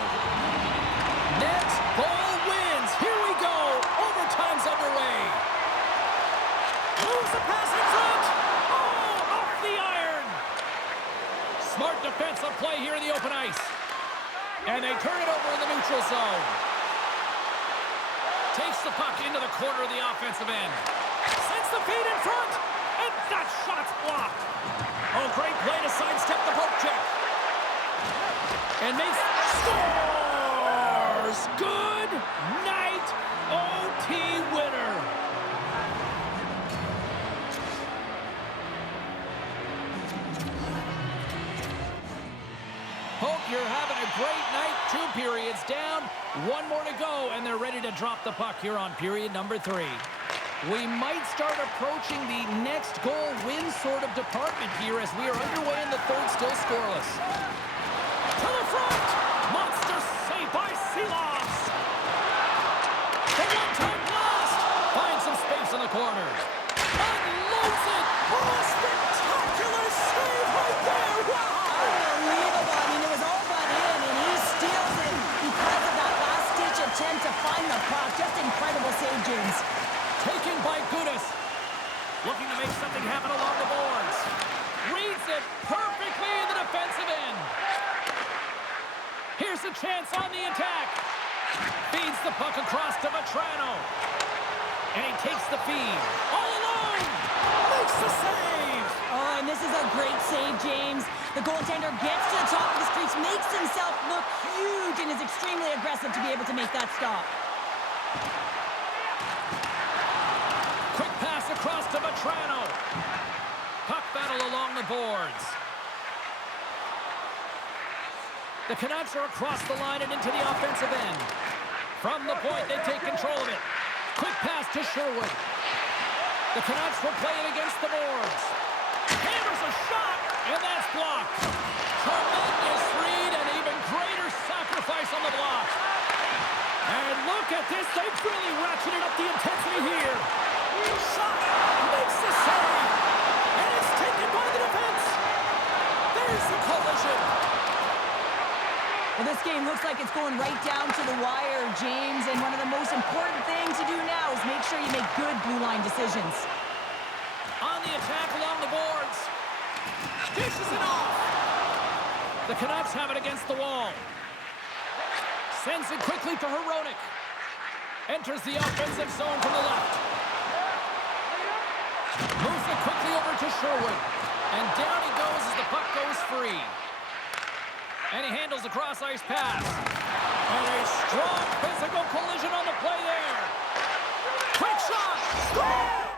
Next goal wins. Here we go. Overtime's underway. Moves the pass in front. Oh, off the iron. Smart defensive play here in the open ice. And they turn it over in the neutral zone. Takes the puck into the corner of the offensive end. Sends the feed in front. And that shot's blocked. Oh, great play to sidestep the poke check. And makes... Scores! Good night, OT winner. Hope you're having a great night. 2 periods down, 1 more to go, and they're ready to drop the puck here on period number 3. We might start approaching the next goal win sort of department here as we are underway in the third, still scoreless. To the front! Monster save by Seelox! The one-time blast! Finds some space in the corners. Unloads it! Oh, a spectacular save right there! Wow! Unbelievable. I mean, it was all but in, and he steals it because of that last-ditch attempt to find the puck. Just incredible save, James. Taken by Gudas. Looking to make something happen along the boards. Reads it perfectly in the defensive end. Here's a chance on the attack. Feeds the puck across to Vetrano. And he takes the feed. All alone. Makes the save. Oh, and this is a great save, James. The goaltender gets to the top of the crease, makes himself look huge, and is extremely aggressive to be able to make that stop. Toronto. Puck battle along the boards. The Canucks are across the line and into the offensive end. From the point, they take control of it. Quick pass to Sherwood. The Canucks will play it against the boards. Hammers a shot, and that's blocked. Tremendous read and even greater sacrifice on the block. And look at this. They've really ratcheted up the intensity here. Shot makes the save. And it's taken by the defense. There's the collision. Well, this game looks like it's going right down to the wire, James. And one of the most important things to do now is make sure you make good blue line decisions. On the attack along the boards. Dishes it off. The Canucks have it against the wall. Sends it quickly to Hronek. Enters the offensive zone from the left. Moves it quickly over to Sherwood. And down he goes as the puck goes free. And he handles the cross-ice pass. And a strong physical collision on the play there. Quick shot. Score!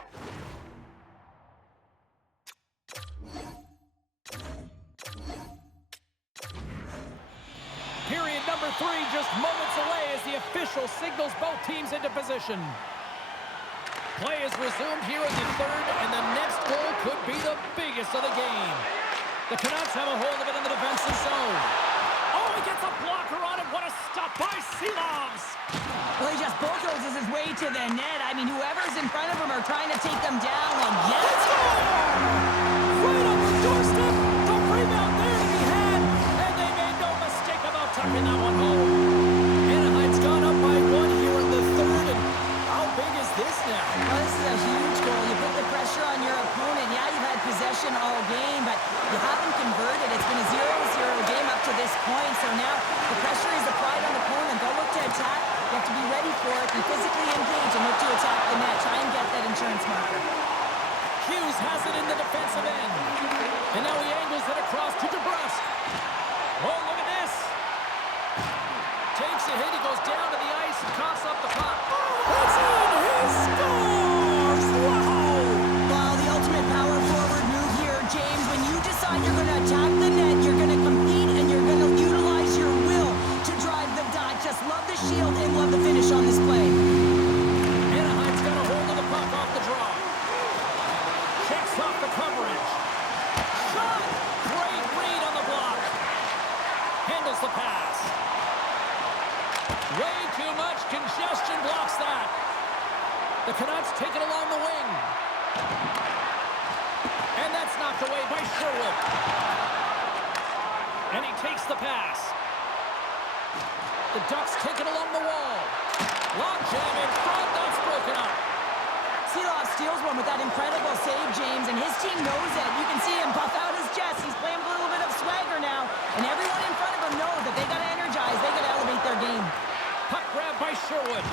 Period number 3 just moments away as the official signals both teams into position. Play is resumed here in the third, and the next goal could be the biggest of the game. The Canucks have a hold of it in the defensive zone. Oh, he gets a blocker on it. What a stop by Seelovs. Well, he just bulldozes his way to the net. I mean, whoever's in front of him are trying to take them down, and yes! Right on the doorstep. The rebound there to be had, and they made no mistake about tucking that one home. Anaheim's gone up by 1 here in the third, and how big is this now? Well, this is a huge goal. You put the pressure on your opponent. Yeah, you've had possession all game, but you haven't converted. It's been a 0-0 game up to this point, so now the pressure is applied on the opponent. They'll look to attack. You have to be ready for it, be physically engaged, and look to attack the net. Try and get that insurance marker. Hughes has it in the defensive end. And now he angles it across to DeBrusque. Oh, look at this. Takes a hit. He goes down to the ice and coughs up the puck. It's in. He scores. Wow. Well, the ultimate power forward move here, James. When you decide you're going to attack the net, you're going to compete, and you're going to utilize your will to drive the dot. Just love the shield and love the finish on this play. Anaheim's got a hold of the puck off the draw. Checks off the coverage. Shot! Great read on the block. Handles the pass. Way too much congestion blocks that. The Canucks take it along the wing. And that's knocked away by Sherwood. And he takes the pass. The Ducks take it along the wall. Long jam in front. That's broken up. Seelovs steals one with that incredible save, James, and his team knows it. You can see him puff out his chest. He's playing with a little bit of swagger now, and everyone in front of him knows that they got to energize. They got to elevate their game. Puck grab by Sherwood.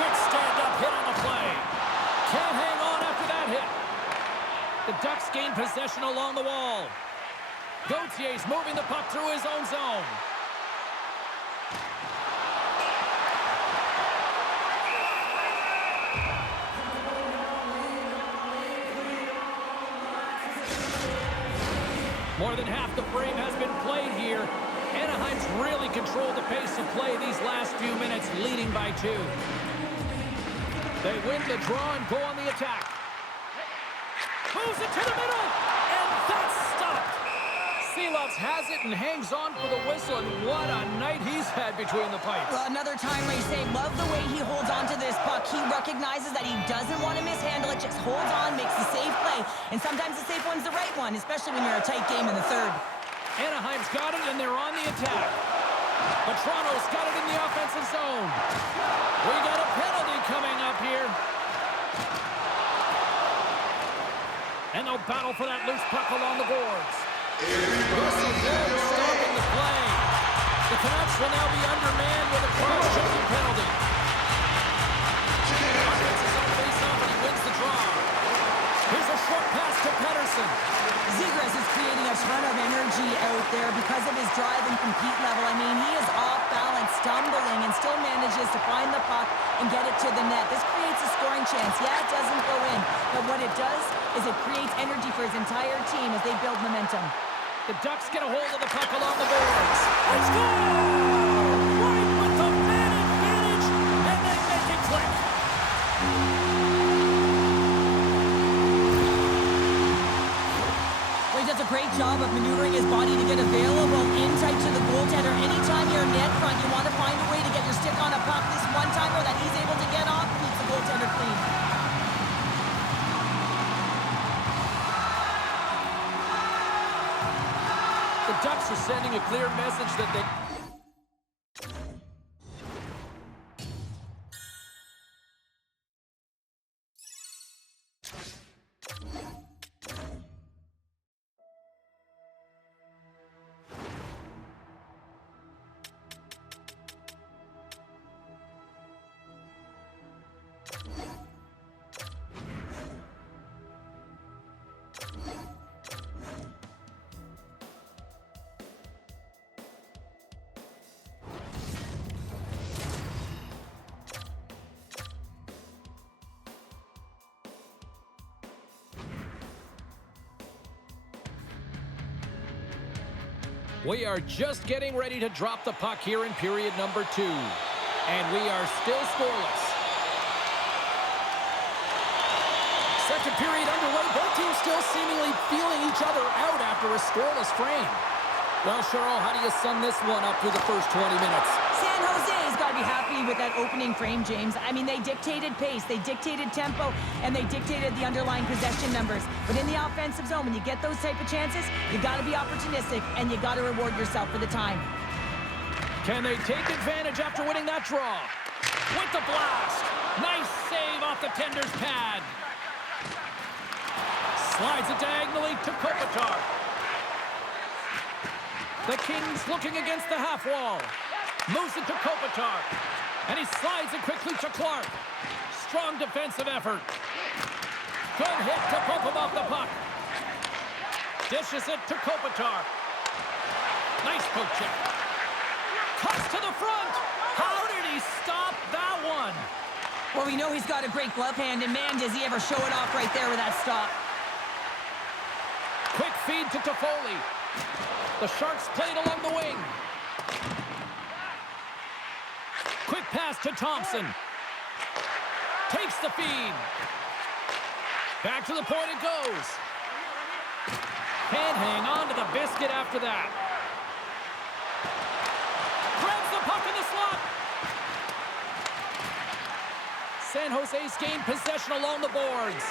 Good stand-up hit on the play. Can't hang on after that hit. The Ducks gain possession along the wall. Gautier's moving the puck through his own zone. More than half the frame has been played here. Anaheim's really controlled the pace of play these last few minutes, leading by 2. They win the draw and go on the attack. Moves it to the middle, and that's stopped. Seelovs has it and hangs on for the whistle, and what a night he's had between the pipes. Well, another timely save. Love the way he holds on to this puck. He recognizes that he doesn't want to mishandle it, just holds on, makes the safe play. And sometimes the safe one's the right one, especially when you're a tight game in the third. Anaheim's got it, and they're on the attack. But Toronto's got it in the offensive zone. We got a penalty coming up here. And they'll battle for that loose puck along the boards. Whistle blows, stopping the play. The Canucks will now be undermanned with a cross-checking penalty. Offense is on face-off, and he wins the draw. Here's a short pass to Pettersson. Zegras is creating a ton of energy out there because of his drive and compete level. I mean, he is off balance. opponent stumbling and still manages to find the puck and get it to the net. This creates a scoring chance. Yeah, it doesn't go in, but what it does is it creates energy for his entire team as they build momentum. The Ducks get a hold of the puck along the boards. Let's go! Right with the man advantage, and they make it click. Well, he does a great job of maneuvering his body to get available in tight to the goaltender. Anytime you're net front, you want to find a way to get your stick on a puck. This one-timer that he's able to get off keeps the goaltender clean. The Ducks are sending a clear message that they... We are just getting ready to drop the puck here in period number 2. And we are still scoreless. Second period underway. Both teams still seemingly feeling each other out after a scoreless frame. Well, Cheryl, how do you sum this one up through the first 20 minutes? San Jose's got to be happy with that opening frame, James. I mean, they dictated pace, they dictated tempo, and they dictated the underlying possession numbers. But in the offensive zone, when you get those type of chances, you got to be opportunistic, and you got to reward yourself for the time. Can they take advantage after winning that draw? With the blast. Nice save off the tender's pad. Slides it diagonally to Kopitar. The Kings looking against the half wall. Moves it to Kopitar. And he slides it quickly to Clark. Strong defensive effort. Good hit to pump him off the puck. Dishes it to Kopitar. Nice poke check. Cuts to the front. How did he stop that one? Well, we know he's got a great glove hand, and man, does he ever show it off right there with that stop. Quick feed to Toffoli. The Sharks played along the wing. Quick pass to Thompson. Takes the feed. Back to the point it goes. Can't hang on to the biscuit after that. Grabs the puck in the slot. San Jose's gained possession along the boards.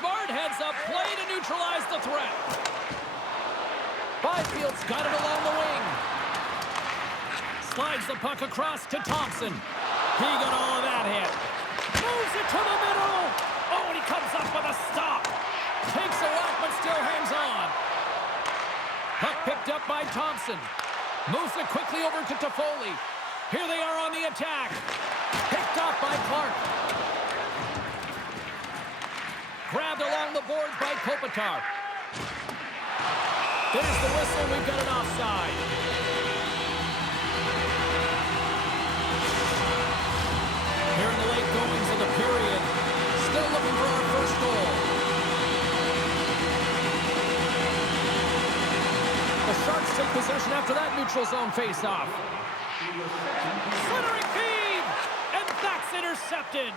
Smart heads up play to neutralize the threat. Byfield's got it along the wing. Slides the puck across to Thompson. He got all of that hit. Moves it to the middle. Oh, and he comes up with a stop. Takes a whack, but still hangs on. Puck picked up by Thompson. Moves it quickly over to Toffoli. Here they are on the attack. Picked up by Clark. Grabbed along the boards by Kopitar. There's the whistle. We've got an offside. Here in the late goings of the period, still looking for our first goal. The Sharks take possession after that neutral zone face-off. Slithering feed, and that's intercepted.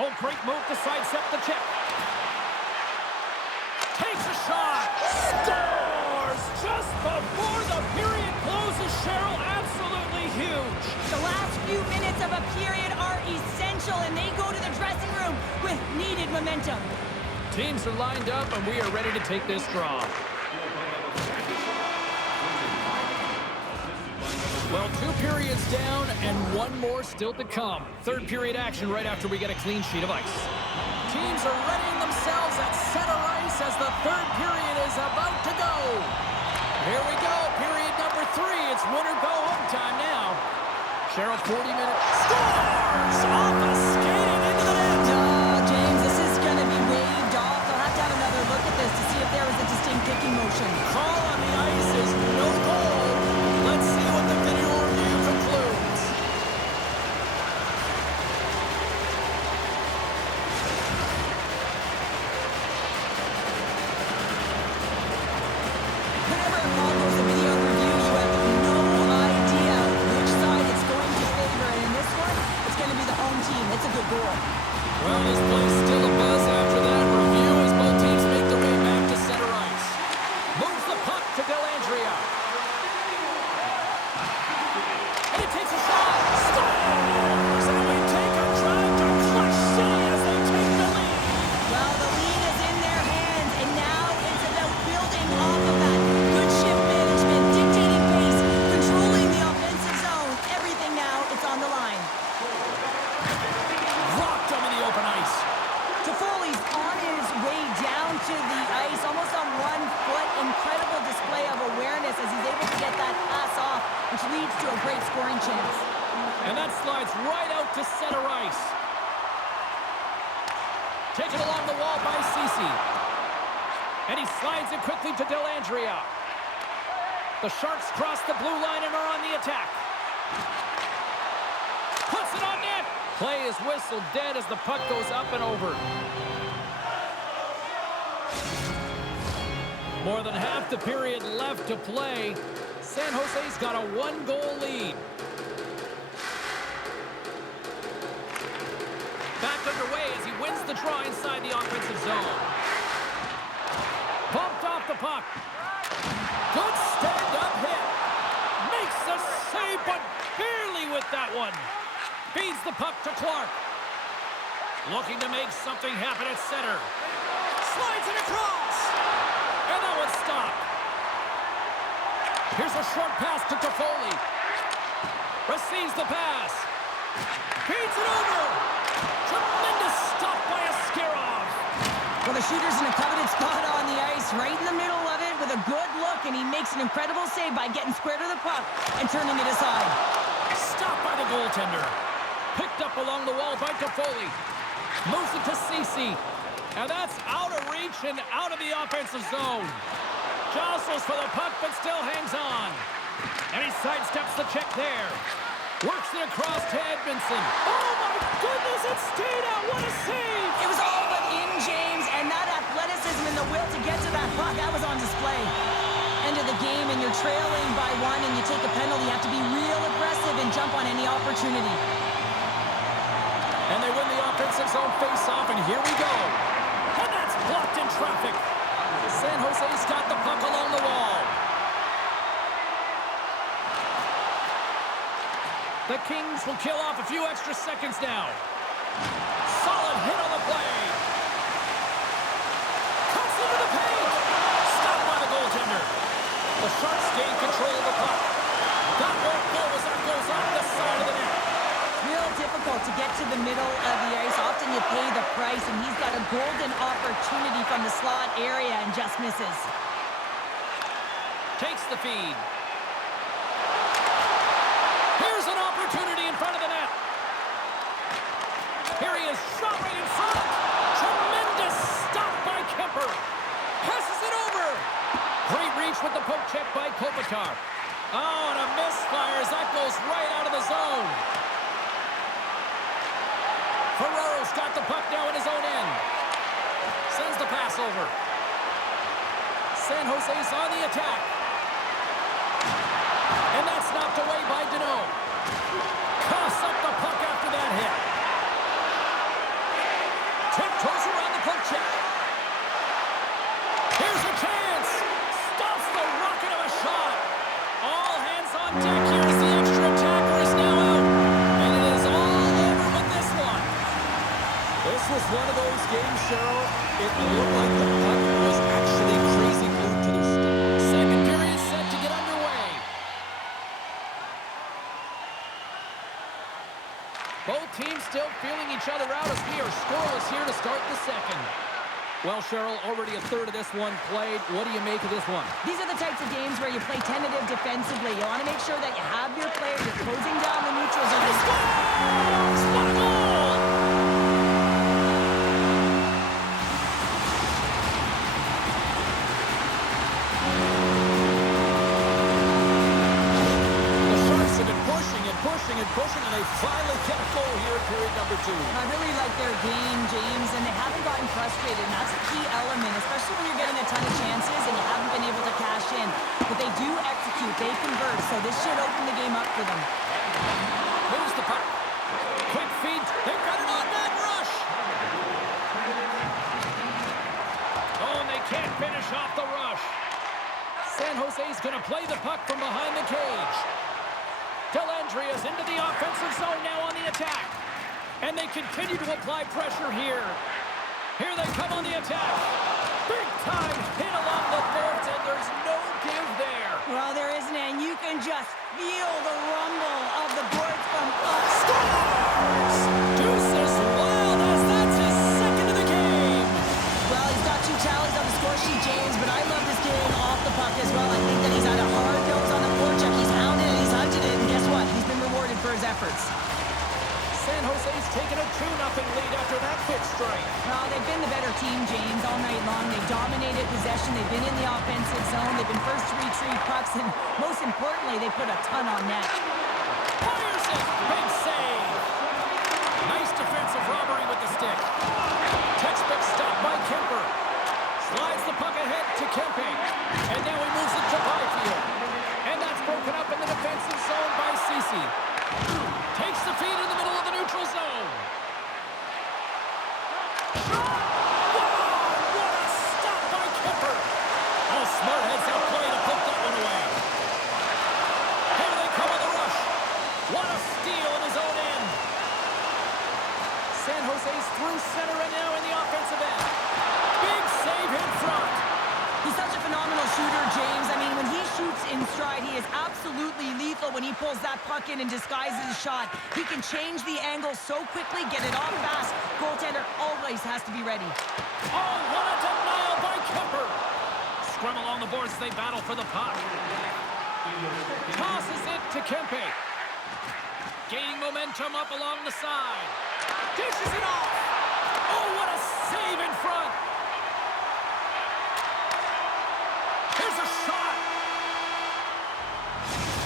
Oh, great move to sidestep the check. Takes a shot. Scores just before the period closes. Cheryl, absolutely huge. The last few minutes of a period are essential, and they go to the dressing room with needed momentum. Teams are lined up, and we are ready to take this draw. Well, 2 periods down and 1 more still to come. Third period action right after we get a clean sheet of ice. Teams are readying themselves at center ice as the third period is about to go. Here we go, period number 3. It's win or go home time now. Cheryl, 40 minutes. Scores! Off a skating into the net. Oh, James, this is going to be waved off. They'll have to have another look at this to see if there was a distinct kicking motion. Call on the ice is no goal. Let's see what the video review concludes. Taken along the wall by Ceci. And he slides it quickly to Dellandrea. The Sharks cross the blue line and are on the attack. Puts it on net. Play is whistled dead as the puck goes up and over. More than half the period left to play. San Jose's got a one-goal lead. Back underway as he wins the draw inside the offensive zone. Bumped off the puck. Good stand-up hit. Makes the save, but barely with that one. Feeds the puck to Clark. Looking to make something happen at center. Slides it across. And that one's stopped. Here's a short pass to Toffoli. Receives the pass. Feeds it over. Tremendous stop by Askarov. Well, the shooter's in a coveted spot on the ice, right in the middle of it with a good look, and he makes an incredible save by getting square to the puck and turning it aside. Stopped by the goaltender. Picked up along the wall by Toffoli. Moves it to Ceci. And that's out of reach and out of the offensive zone. Jostles for the puck, but still hangs on. And he sidesteps the check there. Works it across to Edmondson. Oh, my goodness, it stayed out. What a save. It was all but in, James, and that athleticism and the will to get to that puck, that was on display. End of the game, and you're trailing by one, and you take a penalty. You have to be real aggressive and jump on any opportunity. And they win the offensive zone face-off, and here we go. And that's blocked in traffic. San Jose's got the puck along the wall. The Kings will kill off a few extra seconds now. Solid hit on the play. Cuts into the paint. Stopped by the goaltender. The Sharks gain control of the puck. That won't go as that goes off the side of the net. Real difficult to get to the middle of the ice. Often you pay the price, and he's got a golden opportunity from the slot area and just misses. Takes the feed. Here's an opportunity in front of the net. Here he is, shot right in front. Tremendous stop by Kemper. Passes it over. Great reach with the poke check by Kopitar. Oh, and a misfire as that goes right out of the zone. Ferrero's got the puck now in his own end. Sends the pass over. San Jose's on the attack. And that's knocked away by Deneau. Coughs up the puck after that hit. Tiptoes around the poke check. Here's a chance. Stops the rocket of a shot. All hands on deck here as the extra attacker is now out. And it is all over with this one. This was one of those games, Cheryl. It looked like the puck was actually crazy glued to the stick. Second period set to get underway. Both teams still feeling each other out as we are scoreless here to start the second. Well, Cheryl, already a third of this one played. What do you make of this one? These are the types of games where you play tentative defensively. You want to make sure that you have your player, you're closing down the neutral zone. What a goal! The Sharks have been pushing and pushing, and they finally get a goal here in period number 2. I really like their game, James, and they haven't gotten frustrated, and that's a key element, especially when you're getting a ton of chances and you haven't been able to cash in. But they do execute, they convert, so this should open the game up for them. Moves the puck. Quick feed. They've got an on-man rush. Oh, and they can't finish off the rush. San Jose's going to play the puck from behind the cage. Dellandrea's into the offensive zone now on the attack. And they continue to apply pressure here. Here they come on the attack. Big time hit along the boards, and there's no give there. Well, there isn't, and you can just feel the rumble of the boards from up. Scores! Deuces wild as that's his second of the game. Well, he's got 2 tallies on the score sheet, James, but I love this game off the puck as well. I think that he's had a hard nose on the forecheck. He's hounded it, he's hunted it, and guess what? He's been rewarded for his efforts. San Jose's taken a 2-0 lead after that quick strike. Well, they've been the better team, James, all night long. They dominated possession. They've been in the offensive zone. They've been first to retrieve pucks, and most importantly, they put a ton on net. Fires it. Big save. Nice defensive robbery with the stick. Textbook stop by Kemper. Slides the puck ahead to Kempe. And now he moves it to Byfield. And that's broken up in the defensive zone by Ceci. Takes the feed in the middle of the neutral zone. Smart heads out play to put that one away. Here they come on the rush. What a steal in his own end. San Jose's through center and now in the offensive end. Big save in front. He's such a phenomenal shooter, James. I mean, when he shoots in stride, he is absolutely lethal when he pulls that puck in and disguises his shot. He can change the angle so quickly, get it off fast. Goaltender always has to be ready. Oh, what a denial by Kemper. Scrum along the boards as they battle for the puck. Tosses it to Kempe. Gaining momentum up along the side. Dishes it off. Oh, what a save in front. Here's a shot.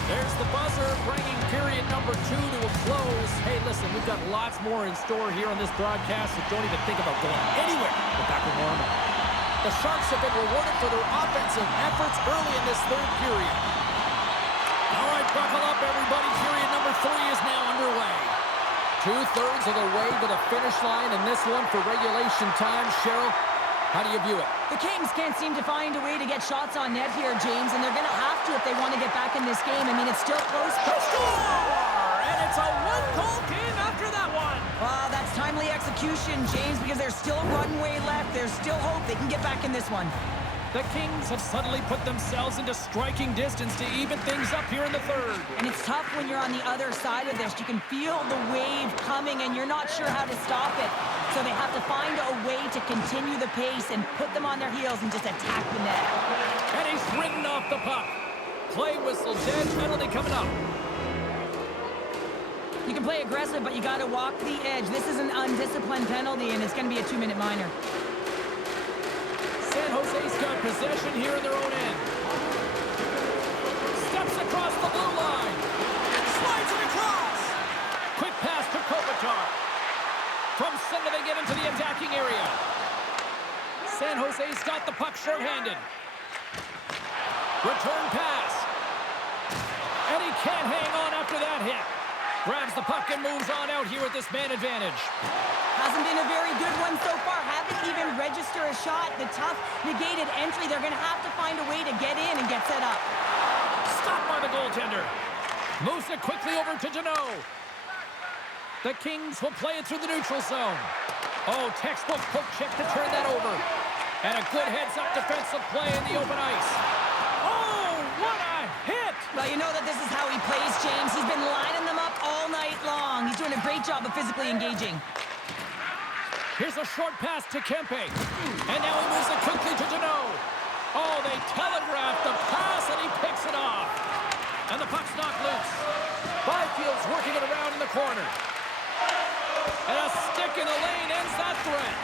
There's the buzzer, bringing period number 2 to a close. Hey, listen, we've got lots more in store here on this broadcast, so don't even think about going anywhere. We're back with more. The Sharks have been rewarded for their offensive efforts early in this third period. All right, buckle up, everybody. Period number 3 is now underway. 2/3 of the way to the finish line in this one for regulation time. Cheryl, how do you view it? The Kings can't seem to find a way to get shots on net here, James, and they're going to have to if they want to get back in this game. I mean, it's still close. Score! And it's a one-goal game after that one. Wow, that's timely execution, James, because there's still runway left. There's still hope they can get back in this one. The Kings have suddenly put themselves into striking distance to even things up here in the third. And it's tough when you're on the other side of this. You can feel the wave coming, and you're not sure how to stop it. So they have to find a way to continue the pace and put them on their heels and just attack the net. And he's ridden off the puck. Play whistle, dead penalty coming up. You can play aggressive, but you got to walk the edge. This is an undisciplined penalty, and it's going to be a 2-minute minor. San Jose's got possession here in their own end. Steps across the blue line. Slides it across. Quick pass to Kopitar. From center they get into the attacking area. San Jose's got the puck shorthanded. Return pass. And he can't hang on after that hit. Grabs the puck and moves on out here with this man advantage. Hasn't been a very good one so far. Haven't even registered a shot. The tough, negated entry. They're going to have to find a way to get in and get set up. Stopped by the goaltender. Moves it quickly over to Deneau. The Kings will play it through the neutral zone. Oh, textbook poke check to turn that over. And a good heads-up defensive play in the open ice. Oh, what a hit! Well, you know that this is how he plays, James. He's been lining them up all night long. He's doing a great job of physically engaging. Here's a short pass to Kempe. And now he moves it quickly to Deneau. Oh, they telegraphed the pass, and he picks it off. And the puck's knocked loose. Byfield's working it around in the corner. And a stick in the lane ends that threat.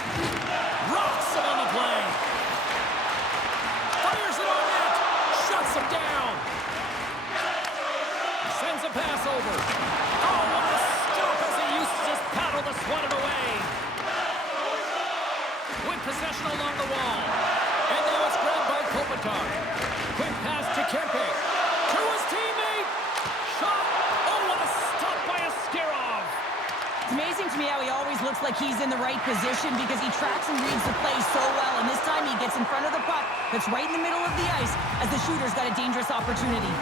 Rocks him on the play. Fires it on net. Shuts him down. Sends a pass over. Oh, what a stop as he used to just paddle the swat it away. With possession along the wall. And now it's grabbed by Kopitar. Quick pass to Kempe. To his teammate. Shot. Oh, what a stop by Askarov. It's amazing to me how he always looks like he's in the right position because he tracks and reads the play so well. And this time he gets in front of the puck that's right in the middle of the ice as the shooter's got a dangerous opportunity.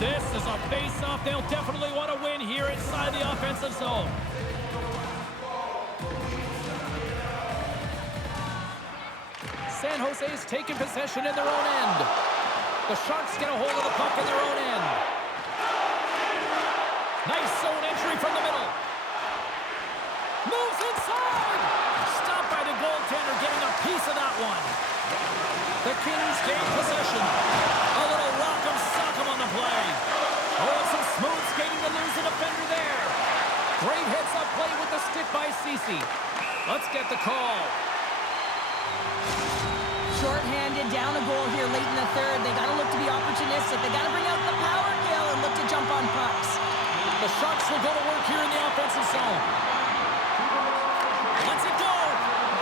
This is a face-off they'll definitely want to win here inside the offensive zone. San Jose's taken possession in their own end. The Sharks get a hold of the puck in their own end. Nice zone entry from the middle. Moves inside. Stopped by the goaltender, getting a piece of that one. The Kings gain possession. A little rock'em sock'em on the play. Oh, and some smooth skating to lose the defender there. Great Great heads-up play with the stick by Ceci. Let's get the call. Short-handed, down a goal here late in the third. They got to look to be opportunistic. They got to bring out the power, Gil, and look to jump on pucks. The Sharks will go to work here in the offensive zone. Lets it go.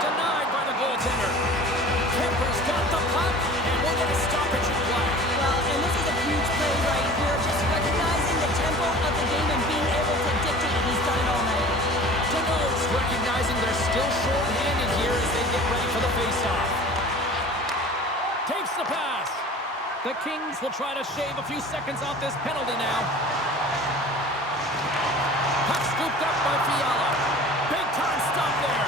Denied by the goaltender. Kemper's got the puck, and we'll get a stoppage in play. Well, and this is a huge play right here. Just recognizing the tempo of the game and being able to dictate it. He's done it all night. Deneau's recognizing they're still short-handed here as they get ready for the face-off. Takes the pass. The Kings will try to shave a few seconds off this penalty now. Puck scooped up by Fiala. Big time stop there.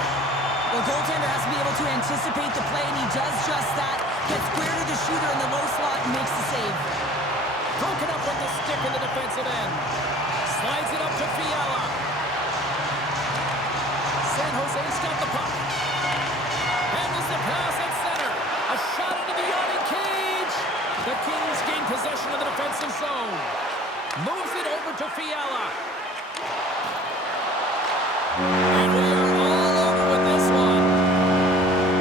The goaltender has to be able to anticipate the play, and he does just that. Gets square to the shooter in the low slot and makes the save. Broken up with the stick in the defensive end. Slides it up to Fiala. San Jose's got the puck. Handles the pass at center. A shot into the yawning cage. The Kings gain possession of the defensive zone. Moves it over to Fiala. And we are all over with this one.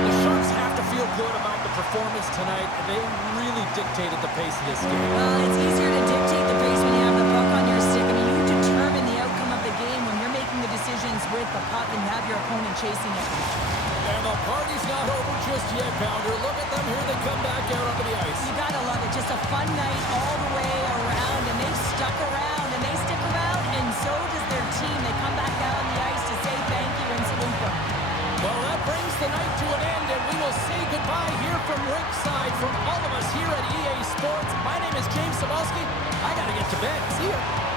The Sharks have to feel good about the performance tonight. They really dictated the pace of this game. Well, it's easier to dictate the pace when you have the puck on your stick. I mean, you determine the outcome of the game when you're making the decisions with the puck and have your opponent chasing it. And the party's not over just yet, Pounder. Look at them here. They come back out onto the ice. You gotta love it. Just a fun night all the way around, and they've stuck around, and they stick around, and so does their team. They come back out on the ice to say thank you and salute them. Well, that brings the night to an end, and we will say goodbye here from ringside. From all of us here at EA Sports, my name is James Cebulski. I gotta get to bed. See ya.